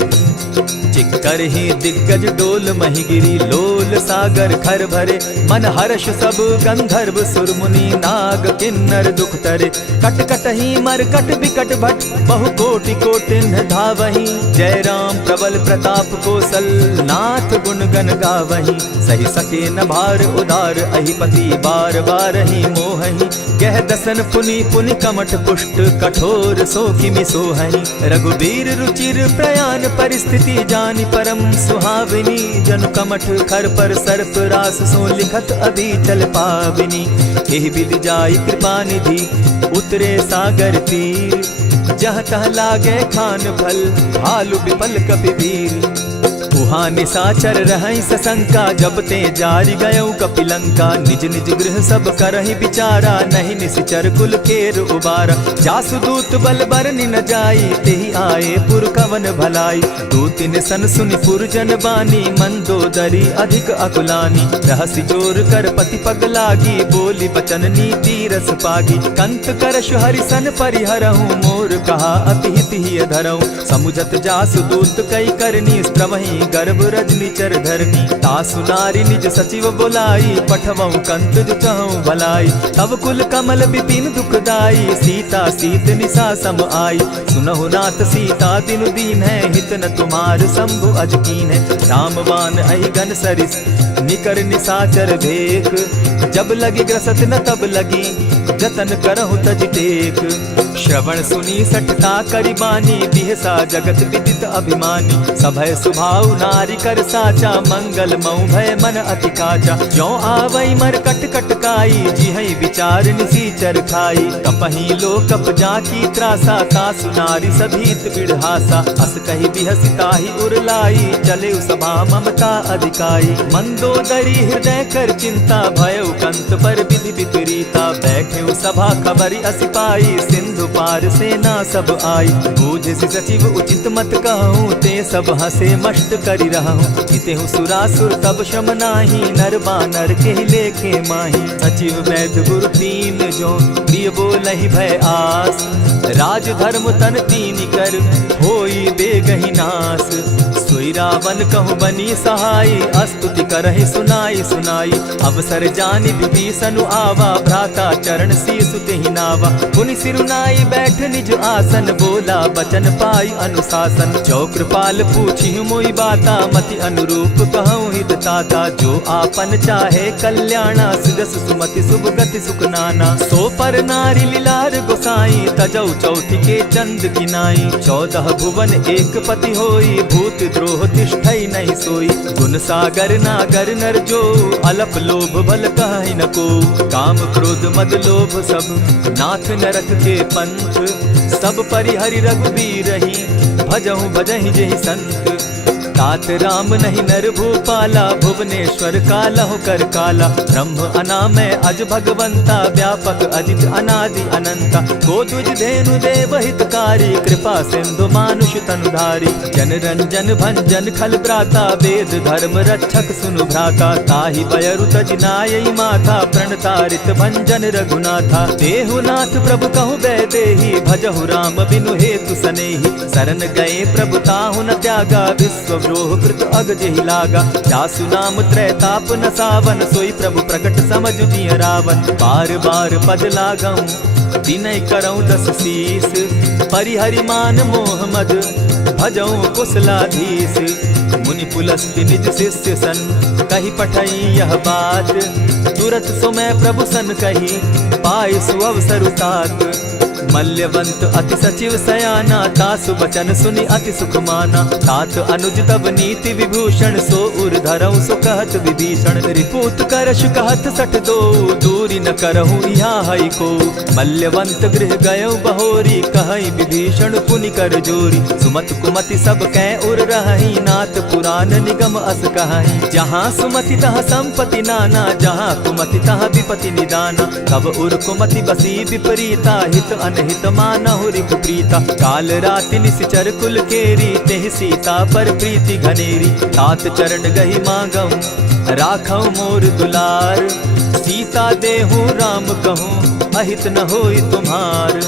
चिक्करहि दिग्गज डोल महि गिरी, लोल सागर खर भरे। मन हर्ष सब गंधर्व सुर मुनि, नाग किन्नर दुख तरे। कट कटहि मरकट बिकट भट, बहु कोटि कोटिन्ह धावहि। जय राम प्रबल प्रताप कौशल, नाथ गुण गण गावहि। सही सके न भार उदार, अहिपति बार बार ही मोहहि। कह दसन पुनि पुनि कमठ पुष्ट, कठोर सो किमि सोहहि। रघुबीर रुचिर प्रयाण परिस्थिति, जानि परम सुहाविनी। जनु कमठ खर पर सर्प रास, सो लिखत अभी चल पाविनी। एहि विधि जाई कृपा निधि, उतरे सागर तीर। जहाँ तह लागे खान फल, भालु विपल कपि वीर। उहाँ निशाचर रहई सशंका, जब ते जारी गयऊ कपिलंका। निज निज गृह सब करहि विचारा, नहीं निशिचर कुल केर उबारा। जासु दूत बल बरनि न जाई, तेहि आए पुर कवन भलाई। दो तीन सन सुनि पुरजन बानी, मंदोदरी अधिक अकुलानी। रहसि जोर कर पति पग लागी, बोली बचन नीति रस पागी। कंत करश हरिसन परिहरहूँ, मोर कहा अति हित ही धरऊँ। समुझत जासु दूत कई करनी, स्त्रवहीं गर्भ रजनी चर धरनी। तासु नारी निज सचिव बोलाई, पठवऊँ कंत जो चहूँ भलाई। तब कुल कमल विपिन दुखदाई, सीता सीत निशा सम आई। सुनहु नाथ सीता बिनु दीन है, हित न तुम्हार शंभु अजकीन है। रामबान अहिगन सरिस निकर निशाचर भेक, जब लगी ग्रसत न तब लगी, जतन करहु तज टेक। श्रवण सुनी सठता करिबानी, बिहसा जगत विदित अभिमानी। सभय सुभाव नारी कर साचा, मंगल मऊ भय मन अति काचा। जो आवई मर कट कट काई, जिहई विचार निसीचर खाई। कपही लो कप जाकी त्रासा, तासु नारी सभीत बिढ़ासा। अस कही बिहसिता ही उरलाई, चले सभा ममता अधिकाई। मंदोदरी हृदय कर चिंता, भयउ कंत पर विधि विपरीता। बैठे सभा खबरी असिपाई, सिंधु पार सेना सब आई। बूझ सचिव उचित मत कहूँ, ते सब हंसे मस्त करी रहूँ। जितेहु सुरासुर तब शम नाही, नर बानर के लेखे माही। सचिव वैद्य गुरु तीन जो, प्रिय बोलहि भय आस। राज धर्म तन तीन कर, होई बेगहि नास। सोई रावण कहु बनी सहाई, अस्तुति करहि सुनाई सुनाई। अवसर जानि विभीषण आवा, भ्राता चरण शीसु तेहि नावा। पुनि सिरुनाई बैठ निज आसन, बोला बचन पाई अनुशासन। जो कृपाल पूछी मोई बाता, मति अनुरूप कहूँ हित ताता। जो आपन चाहे कल्याणा, सिदस सुमति शुभ गति सुख नाना। सो पर नारी लीलार गोसाई, तजौ चौथि के चंद गिनाई। 14 भुवन एक पति होई, भूत द्रोह तिष्ठई नहीं सोई। गुण सागर नागर नर जो, अलप लोभ बल कहि न को। काम क्रोध मद लोभ सब, नाथ नरक के पंथ। सब परिहरि रघुबीर रही, भजहु भजहि जेहि संत। तात राम नहीं नर भूपाला, भुवनेश्वर कालहु कर काला। ब्रह्म अनामय अज भगवंता, व्यापक अजित अनादि अनंता। को तुझ धेनु देव हितकारी, कृपा सिंधु मानुष तनुधारी। जन रंजन भंजन खल भ्राता, वेद धर्म रक्षक सुनु भ्राता। ताहि बयरु तज नायई माथा, प्रणतारित भंजन रघुनाथा। देहुनाथ प्रभु कहु बैदेही, भजहु राम बिनु हेतु सनेही। शरण गए प्रभु ताहु न त्यागा, विश्व द्रोह कृत अग जेहि लागा। जासु नाम त्रैताप न सावन, सोई प्रभु प्रकट समझ जिय रावण। बार बार पद लागऊं, विनय करऊं 10 शीस। परिहरि मान मोह मद, भजऊं कुशलाधीश। मुनि पुलस्ति निज शिष्य सन, कही पठई यह बात। तुरत सो मैं प्रभु सन कही, पाए सुअवसर तात। मल्यवंत अति सचिव सयाना, तासु बचन सुनि अति सुख माना। तात अनुज तब नीति विभूषण, सो उर धरऊं सो कहत विभीषण। रिपुत करश कहत सठ दो, दूरी न करहूँ यहाँ हई को। मल्यवंत गृह गयऊ बहोरी, कहई विभीषण पुनि कर जोरी। सुमत कुमति सब कै उर रहई, नाथ पुराण निगम अस कहई। जहाँ सुमति तहाँ संपत्ति नाना, जहाँ कुमति तहाँ विपति निदाना। तब उर कुमति बसी विपरीता, हित अनहित मानहु रिपु प्रीता। काल राति निशिचर कुल केरी, तेहि सीता पर प्रीति घनेरी। तात चरण गहि मांगऊं, राखऊं मोर दुलार। सीता देहूं राम कहूं, अहित न होई तुम्हार।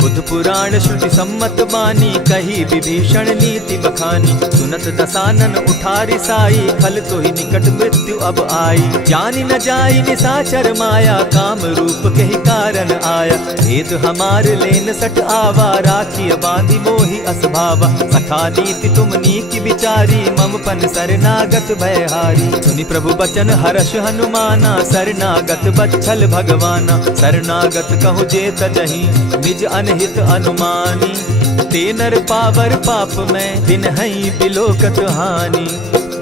बुध पुराण श्रुति सम्मत बानी, कही विभीषण नीति बखानी। सुनत दसानन उठारी साई, खल तो ही निकट मृत्यु अब आई। जानी न जाई निशाचर माया, काम रूप के ही कारण आया। भेद हमार लेन सट आवा, राखी बांधी मोहि असभावा। सखा नीति तुम नीति विचारी, मम पन शरणागत भयहारी। सुनि प्रभु बचन हर्ष हनुमाना, शरणागत बच्छल भगवाना। शरणागत कहु जे तजहि, निज अनहित अनुमानी। ते नर पावर पाप में, दिन हई बिलोकत हानि।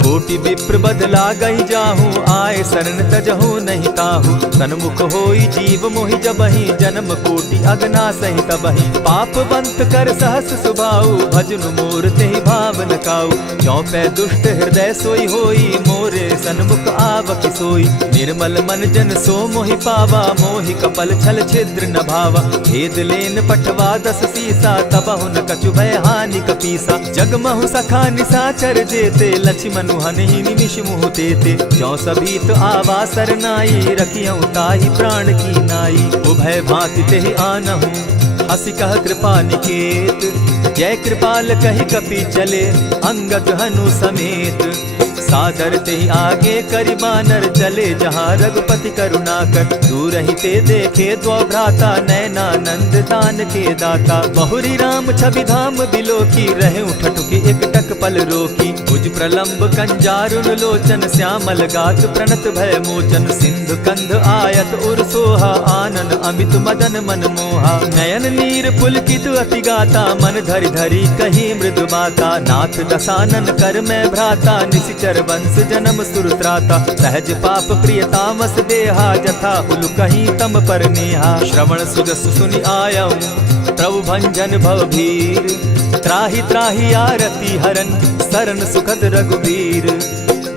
कोटि विप्र बदला गई जाहूँ, आए शरण तजहू नहीं ताहू। सन्मुख होई जीव मोहि जबहि, जन्म कोटि अगना सही तबहि। पाप बंत कर सहस सुभाऊ, भजनु मोर तेहि भावन काऊ। चौपै दुष्ट हृदय सोई होई, मोरे सन्मुख आवकी सोई। निर्मल मन जन सो मोहि पावा, मोहि कपल छल छिद्र न भावा। भेद लेन पठवा 10 सीसा, तबहु न कछु भय हानि कपीसा। जगमहु सखा निसाचर जेते, लक्ष्मनु हनहि निमिष मुहु तेते। ज्यों सभीत आवा सरनाई, रखियऊ ताहि प्राण की नाई। उभय भांति तेहि आनहु, हसी कह कृपा निकेत। जय कृपाल कहि कपि चले, अंगद हनु समेत। सादर तेहि आगे करि बानर, चले जहाँ रघुपति करुणाकर। दूर ही ते देखे द्वौ भ्राता, नैनानंद दान के दाता। बहुरी राम छवि धाम बिलोकी, रहे ठठुकी एकटक पल रोकी। भुज प्रलंब कंजारुन लोचन, श्यामल गात प्रणत भय मोचन। सिंधु कंध आयत उर सोहा, आनन अमित मदन मन मोहा। नयन नीर पुलकित अति गाता, मन धरि धरि कही मृदु बाता। नाथ दसानन कर मैं भ्राता, निशिचर वंश जन्म सुरत्राता। सहज पाप प्रिय तामस देहा, जथा उलु कहीं तम पर नेहा। श्रवण सुजस सुनि आयऊं, प्रभु भंजन भव भीर। त्राहि त्राहि आरती हरन, सरन सुखद रघुबीर।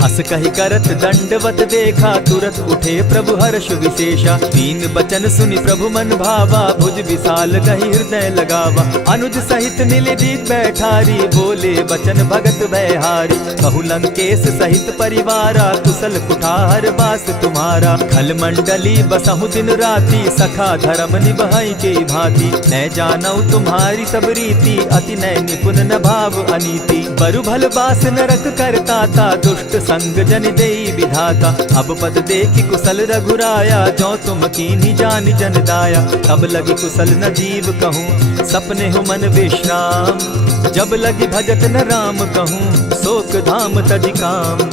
अस कहि करत दंडवत देखा, तुरत उठे प्रभु हर्ष विशेषा। दीन बचन सुनि प्रभु मन भावा, भुज विशाल कहि हृदय लगावा। अनुज सहित नीलदीप बैठारी, बोले बचन भगत भयहारी। कहु लंकेश सहित परिवारा, कुशल कुठार बास तुम्हारा। खल मंडली बसहु दिन राति, सखा धर्म निभाई के भांति। न जानौ तुम्हारी सब रीति, अति नय निपुण न भाव अनीति। बरु भल बास नरक करताता, दुष्ट संग जन देई विधाता। अब पद देखि कुशल रघुराया, जो तुम कीन्ही जानि जन दाया। तब लगी कुशल न जीव कहूँ, सपने हो मन विश्राम। जब लगी भजत न राम कहूँ, शोक धाम तजि काम।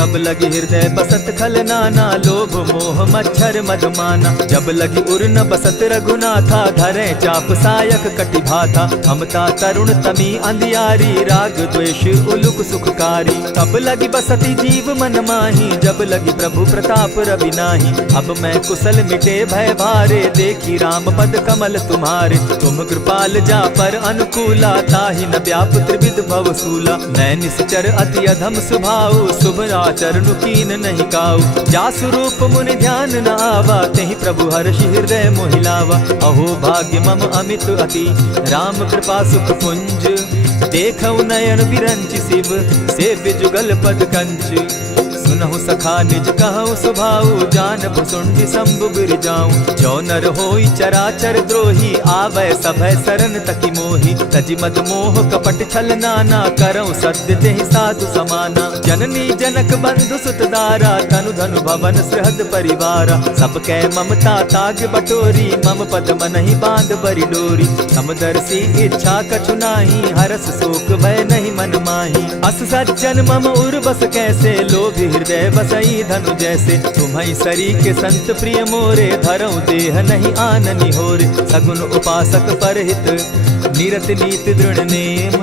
तब लगी हृदय बसत खल नाना, लोभ मोह मच्छर मदमाना। जब लगी उर न बसत रघुनाथा, धरे चाप सायक कटि भाथा। ममता तरुण तमी अंधियारी, राग द्वेष उलुक सुखकारी। तब लगी बसती जीव मन माही, जब लगी प्रभु प्रताप रवि नाही। अब मैं कुशल मिटे भय भारे, देखी राम पद कमल तुम्हारे। तुम कृपाल जा पर अनुकूला, ताहि न व्याप त्रिविध भव सूला। मैं निश्चर अति अधम स्वभाव, शुभ चरणु कीन नहीं काऊ। जासु रूप मुनि ध्यान न आवा, तेहि प्रभु हर्षि हृदय मोहिलावा। अहो भाग्य मम अमित अति, राम कृपा सुख पुंज। देखऊ नयन विरंचि शिव, सेव्य जुगल पद कंच। सुनहु सखा निज कहूँ सुभाऊ, जानब सुंडि शंभु गिर जाऊं। जो नर होई चराचर द्रोही, आवे सभय शरण तकी मोही। तजि मद मोह कपट छल नाना, करऊँ सत्य तेहि साधु समाना। जननी जनक बंधु सुत दारा, तनु धनु भवन सृहद परिवारा। सब कै ममता ताग बटोरी, मम पद मनहि बांध बरि डोरी। समदर्शी इच्छा कछु नाही, हरस शोक भय नहीं मन माही। अस सज्जन मम उर बस कैसे, लोभी हृदय बसई धनु जैसे। तुम्हि सरी के संत प्रिय मोरे, धरऊ देह नहीं आननि होरे। सगुन उपासक परहित, निरत नीत दृढ़ नेम।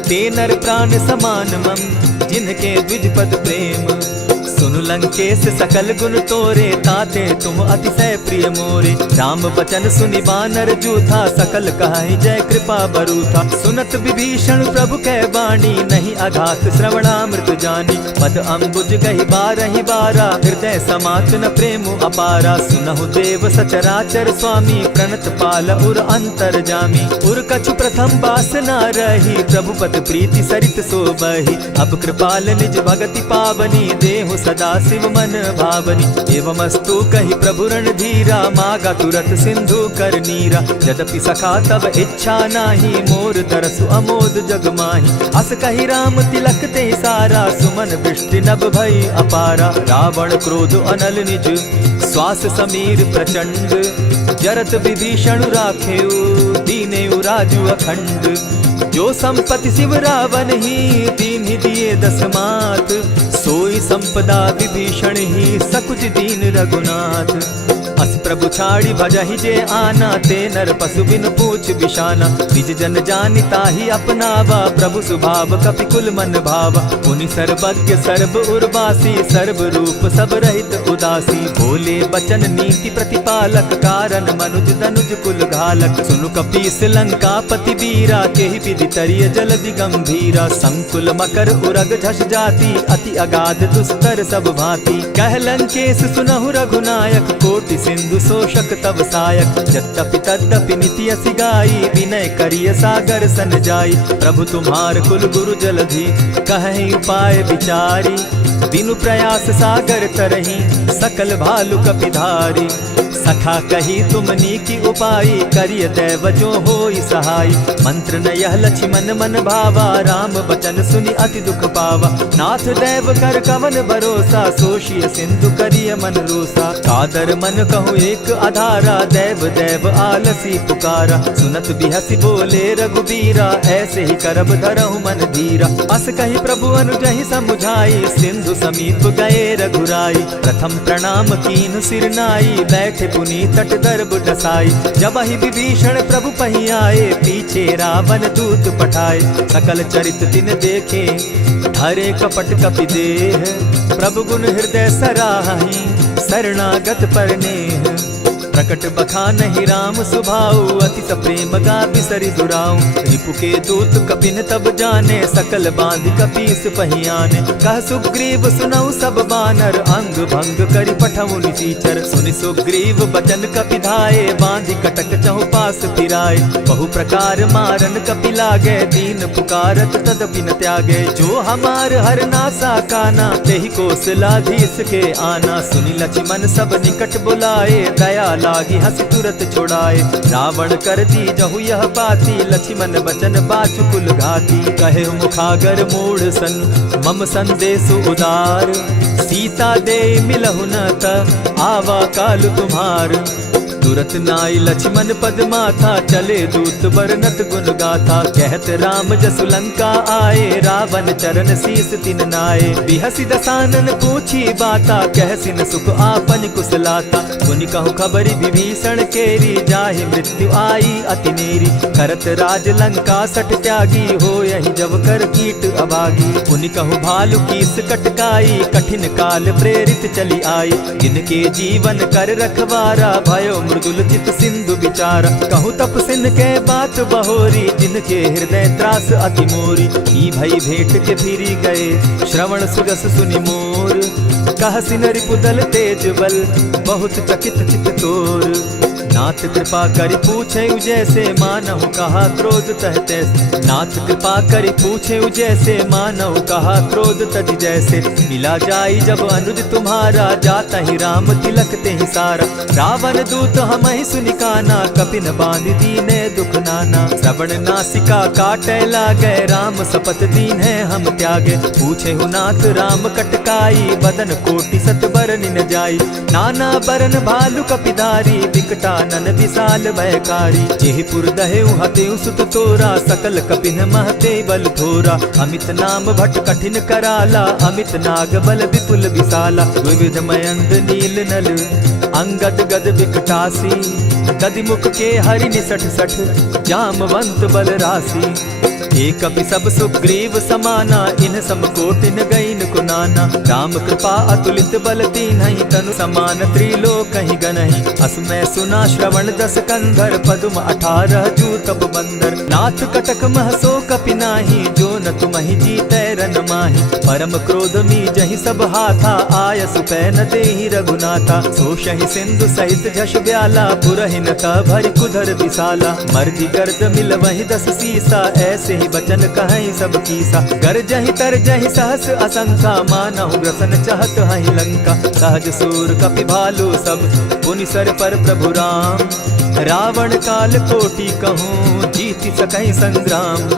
ते नर प्राण समान मम, जिनके द्विज पद प्रेम। सुनु लंकेश सकल गुण तोरे, ताते तुम अतिशय प्रिय मोरे। राम बचन सुनि बानर जूथा, सकल कहाई जय कृपा बरूथा। सुनत विभीषण प्रभु कै बाणी, नहीं अघात श्रवणामृत जानी। पद अम्बुज गहि बारहि बारा, हृदय समात न प्रेम अपारा। सुनहु देव सचराचर स्वामी, प्रणत पाल उर अंतर जामी। उर कछु प्रथम बास न रही, प्रभु पद प्रीति सरित सोबहि। अब कृपाल निज भगति पावनी, देहु सदा शिव मन भावनी। एवमस्तु कहि प्रभु रणधीरा, मागा तुरत सिंधु कर नीरा। यद्यपि सखा तब इच्छा नाही, मोर तरसु अमोद जग माही। अस कहि राम तिलक ते सारा, सुमन वृष्टि नभ भई अपारा। रावण क्रोध अनल निज, श्वास समीर प्रचंड। जरत विभीषण राखेउ, दीनेउ राजु अखंड। जो संपत्ति शिव रावण ही, दीन्हि दिए 10 मात। सोई संपदा विभीषण ही, सकुच दीन रघुनाथ। अस प्रभु छाड़ी भजहि जे आना, ते नर पशु बिन पूछ बिशाना। निज जन जानि ताहि अपनावा, प्रभु स्वभाव कपि कुल मन भावा। पुनि सर्वज्ञ सर्व उर्वासी, सर्व रूप सब रहित उदासी। बोले बचन नीति प्रतिपालक, कारण मनुज तनुज कुल घालक। सुनु कपीस लंकापति बीरा, केहि विधि तरिय जलधि गंभीरा। संकुल मकर उरग झष जाति, अति अगाध दुस्तर सब भांति। कह लंकेश सुनहु रघुनायक, कोटि सिंधु शोषक तब सायक। यद्यपि तद्यपि निति असि गाई, विनय करिय सागर सन जाई। प्रभु तुम्हार कुल गुरु जलधि, कहि उपाय विचारी। बिनु प्रयास सागर तरहि, सकल भालु कपिधारी। सखा कही तुमनी की उपाय, करिय दैव जो होई सहाय। मंत्र न यह लक्ष्मण मन भावा, राम बचन सुनि अति दुख पावा। नाथ दैव कर कवन भरोसा, सोषिय सिंधु करिय मन रोसा। कादर मन कहूँ एक आधारा, दैव दैव आलसी पुकारा। सुनत बिहसी बोले रघुबीरा, ऐसे ही करब धरहु मन धीरा। अस कही प्रभु अनुजहि समुझाई, सिंधु समीप गए रघुराई। प्रथम प्रणाम कीन सिर नाई, बैठे पुनि तट दर्ब डसाई। जब ही विभीषण प्रभु पही आए, पीछे रावण दूत पठाए। सकल चरित दिन देखे, धरे कपट कपि देह। प्रभु गुण हृदय सराहि, शरणागत पर नेह। प्रकट बखानहि राम सुभाऊ, अति सप्रेम गा बिसरि दुराऊ। रिपु के दूत कपिन तब जाने, सकल बांधि कपीस पहियाने। कह सुग्रीव सुनऊ सब बानर, अंग भंग करि पठऊ निसीचर। सुनि सुग्रीव बचन कपि धाये, बांधि कटक चहु पास फिराए। बहु प्रकार मारन कपि लागे, दीन पुकारत तदपि न त्यागे। जो हमार हर नासा काना, तेहि कौशलाधीश के आना। सुनि लक्ष्मण सब निकट बुलाए, दया लागी हंस तुरत छुड़ाए। रावण कर दी जहु यह बाती, लक्ष्मण बचन बाचु कुल घाती। कहे मुखागर मूढ़ सन, मम संदेश उदार। सीता दे मिलहु न त, आवा काल तुम्हार। तुरत नाई लक्ष्मण पद माथा, चले दूत बरनत गुण गाथा। कहत राम जसु लंका आए, रावण चरण शीस तिन नाये। बिहसि दसानन पूछी बाता, कहसिन सुख आपन कुशलाता। सुनि कहु खबरि विभीषण केरी, जाहि मृत्यु आई अति नेरी। करत राज लंका सठ त्यागी, हो यही जब कर कीट अभागी। पुनि कहु भालु कीस कटकाई, कठिन काल प्रेरित चली आई। जिनके जीवन कर रखवारा, भयो मृदुल चित सिंधु विचार। कहु तप सिन के बात बहोरी, जिनके हृदय त्रास अति मोरी। की भई भेंट के फिरी गए, श्रवण सुजस सुनि मोर। कह सिन रिपुदल तेज बल, बहुत चकित चित तोर। नाथ कृपा करि पूछे जैसे, मानहु कहा क्रोध तह तैसे। नाथ कृपा करि पूछे जैसे, मानहु कहा क्रोध तज जैसे। मिला जाई जब अनुज तुम्हारा, जाता ही राम तिलक ते ही सारा। रावण दूत हम ही सुनिकाना, कपिन बांध दीने दुख नाना। श्रवण नासिका काटे लागे, राम सपत दीन है हम त्यागे। पूछे हु नाथ राम कटकाई, बदन कोटि सत बरन न जाई। नाना बरन भालु कपिधारी, विकटा नन विशाल भयकारी। जेहिपुर दहेउ हतेउ सुत तोरा, सकल कपिन महते बल थोरा। अमित नाम भट कठिन कराला, अमित नाग बल विपुल विशाला। द्विविध मयंद नील नल, अंगद गद विकटासी। गद मुख के हरि निसठ सठ, जामवंत बल राशि। एक कपि सब सुग्रीव समाना, इन समकोटिन गईन कुनाना। राम कृपा अतुलित बल दीन्हि, तनु समान त्रिलोक ही गनहि। असमय सुना श्रवण दस कंधर, पदुम 18 जूतप बंदर। नाथ कटक महसो कपि नाही, जो न तुमहि जीतै रन माहि। परम क्रोध मी जहि सब हाथा, आय सुपैन देहि रघुनाथा। सोषहि सिंधु सहित झष ब्याला, पुरहि न भरि कुधर विशाला। मर्दि गर्द मिल वहि 10 सीसा, ऐसे बचन कहीं सब कीसा। कर जहि तर जहि सहस असंखा, मानहु ग्रसन चाहत हहि लंका। सहज सूर कपि भालु सब, पुनि सर पर प्रभु राम। रावण काल कोटि कहूँ, जीति सकहि संग्राम।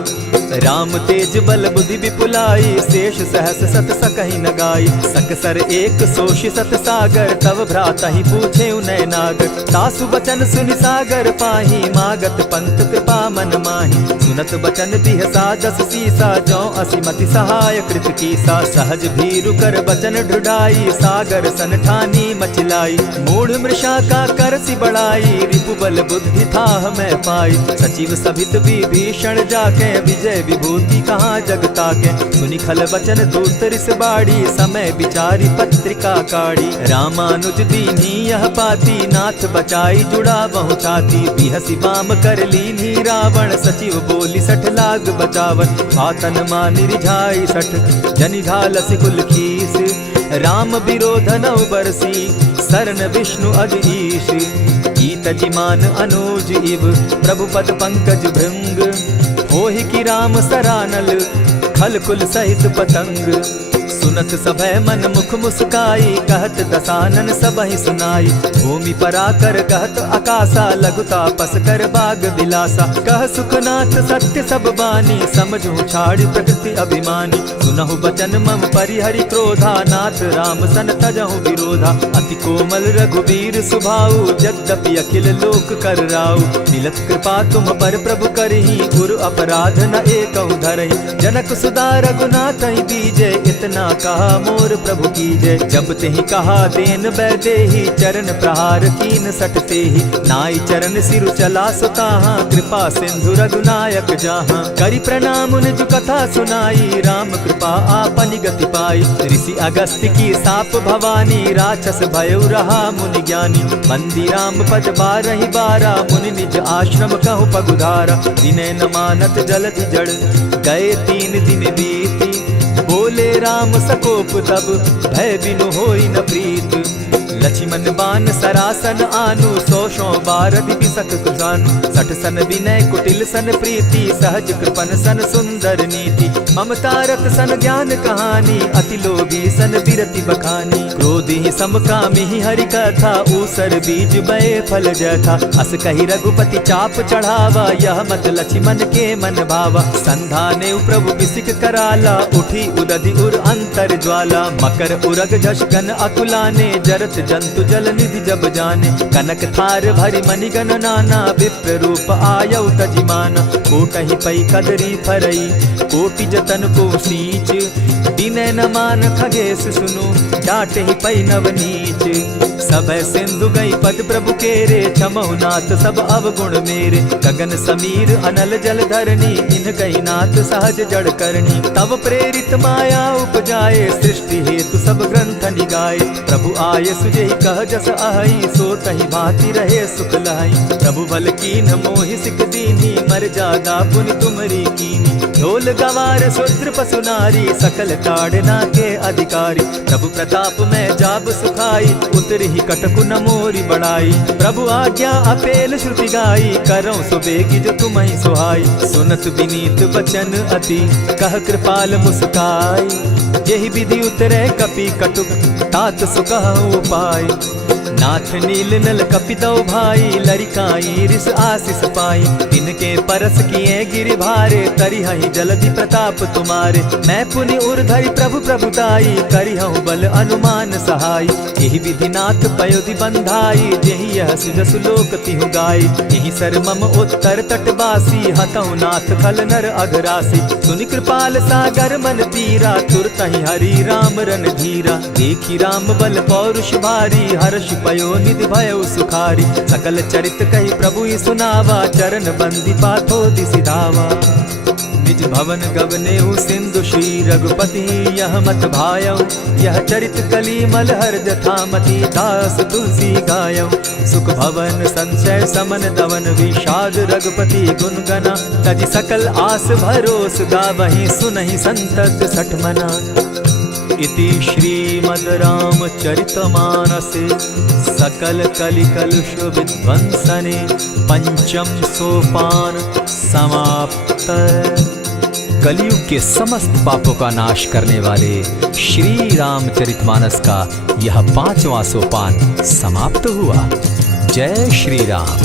राम तेज बल बुद्धि विपुलाई, शेष सहस सत सकहि न गाई। सकसर एक सोषि सत सागर, तव भ्राता ही पूछे उनय नागर। तासु बचन सुनि सागर पाही, मागत पंत कृपा मन माही। सुनत बचन बिहसा जस सीसा, जौ असिमति सहाय कृत कीसा। सहज भीरु कर बचन ढुढ़ाई, सागर सन ठानी मचिलाई। मूढ़ मृषा का करसि बढ़ाई, रिपु बल बुद्धि थाह मैं पाई। सचिव सभित विभीषण जाके, विजय विभूति कहाँ जगता के। सुनि खल बचन दूत रिस बाड़ी, समय विचारी पत्रिका काढ़ी। रामानुज दीन्ही यह पाती, नाथ बचाई जुड़ा बहु छाती। बिहसी बाम कर लीन्ही रावण, सचिव बोली सठ लाग बचावन। आतन मानि रिझाई सठ, जनि ढालसि कुल खीस। राम विरोध नौ बरसी, सरन विष्णु अज ईश। ईत जिमान अनुज इव, प्रभु पद पंकज भृंग। होहि की राम सरानल, खल कुल सहित पतंग। सुनत सभय मन मुख मुस्काई, कहत दसानन सबहि सुनाई। भूमि पराकर कहत आकाशा, लघु तापस कर बाग बिलासा। कह सुखनाथ सत्य सब बानी, समझू छाड़ प्रकृति अभिमानी। सुनहु बचन मम परिहरि क्रोधा, नाथ राम सन तजहु विरोधा। अति कोमल रघुबीर सुभाऊ, यद्यपि अखिल लोक कर राऊ। मिलत कृपा तुम पर प्रभु करही, गुरु अपराध न एकहु धरहि। जनक सुदा रघुनाथ दीजे, इतना कहा मोर प्रभु कीजय। जब तेहि कहा देन बैदेही, चरण प्रहार कीन सटते ही। नाई चरण सिरु चला सुताहा, कृपा सिंधु रघुनायक जाहा। करि प्रणाम निज कथा सुनाई, राम कृपा आपनि गति पाई। ऋषि अगस्त्य की साप भवानी, राक्षस भयउ रहा मुनि ज्ञानी। मंदी राम पद बारहि बारा, मुनि निज आश्रम कहु पगुधारा। विनय न मानत जलधि जड़, गए 3 दिन बीती। बोले राम सकोप तब, भय बिनु होई न प्रीत। लक्ष्मण बान सरासन आनु, 100 बारधि बिसक कुजानु। 60 सन विनय कुटिल सन प्रीति, सहज कृपन सन सुंदर नीति। ममता रत सन ज्ञान कहानी, अति लोभी सन बिरति बखानी। क्रोधी समकामी हरि कथा, ऊसर बीज बये फल जथा। अस कहि रघुपति चाप चढ़ावा, यह मत लक्ष्मण के मन भावा। संधाने प्रभु बिसिक कराला, उठी उदधि उर अंतर ज्वाला। मकर उरग झष घन अकुलाने, जरत जंतु जल निधि जब जाने। कनक थार भरि मणिगण नाना, विप्र रूप आयउ तजिमाना। कोटहि पै कदरी फरई, कोटि जतन को सींच। विनय न मान खगेश सुनु, डांटहि पै नव नीच। सबय सिंधु गई पद प्रभु केरे, क्षमहु नाथ सब अवगुण मेरे। गगन समीर अनल जल धरनी, इन गई नाथ सहज जड़ करनी। तब प्रेरित माया उपजाए, सृष्टि हेतु सब ग्रंथ निगाए। प्रभु आय सुजेहि कह जस अहई, सो तहि भांति रहे सुख लहई। प्रभु बल कीन मोहि सिख दीनी, मर जागा पुनि तुमरी कीनी। ढोल गवार शूद्र पशु नारी, सकल ताड़ना के अधिकारी। प्रभु प्रताप में जाब सुखाई, उतरि कटकु न मोरी बड़ाई। प्रभु आज्ञा अपेल श्रुति गाई, करऊं सुबेगी जो तुम्हि सुहाई। सुनत विनीत बचन अति, कह कृपाल मुस्काई। जेहि विधि उतरे कपि कटुक, तात सुकहु उपाय। नाथ नील नल कपितौ भाई, लरिकाई रिस आशीष पाई। तिनके परस किए गिरि भारे, तरिहहि जलधि प्रताप तुम्हारे। मैं पुनि उर्धरि प्रभु प्रभुताई, करिहउ बल अनुमान सहाय। एहि विधि नाथ पयोधि बंधाई, जेहि यह सुजसु लोक तिहु गाई। एहि सर मम उत्तर तटवासी, हतौ नाथ खल नर अघरासी। सुनि कृपाल सागर मन तीरा, तुरतहि हरि राम रन धीरा। देखी राम बल पौरुष भारी, हर्ष पयो निधि भयउ सुखारी। सकल चरित कहि प्रभु सुनावा, चरण बंदी पाथो दिसि धावा। निज भवन गवनेउ सिंधु श्री रघुपति, यह मत भायउ। यह चरित कली मलहर जथामति, दास तुलसी गायउ। सुख भवन संशय समन दवन, विषाद रघुपति गुण गना। तजि सकल आस भरोस, गावहि सुनहि संतत सठ मना। इति श्रीमद् रामचरितमानसे, सकल कलिकलुष विध्वंसने। पंचम सोपान समाप्त। कलयुग के समस्त पापों का नाश करने वाले श्री रामचरितमानस का यह 5वां सोपान समाप्त हुआ। जय श्री राम।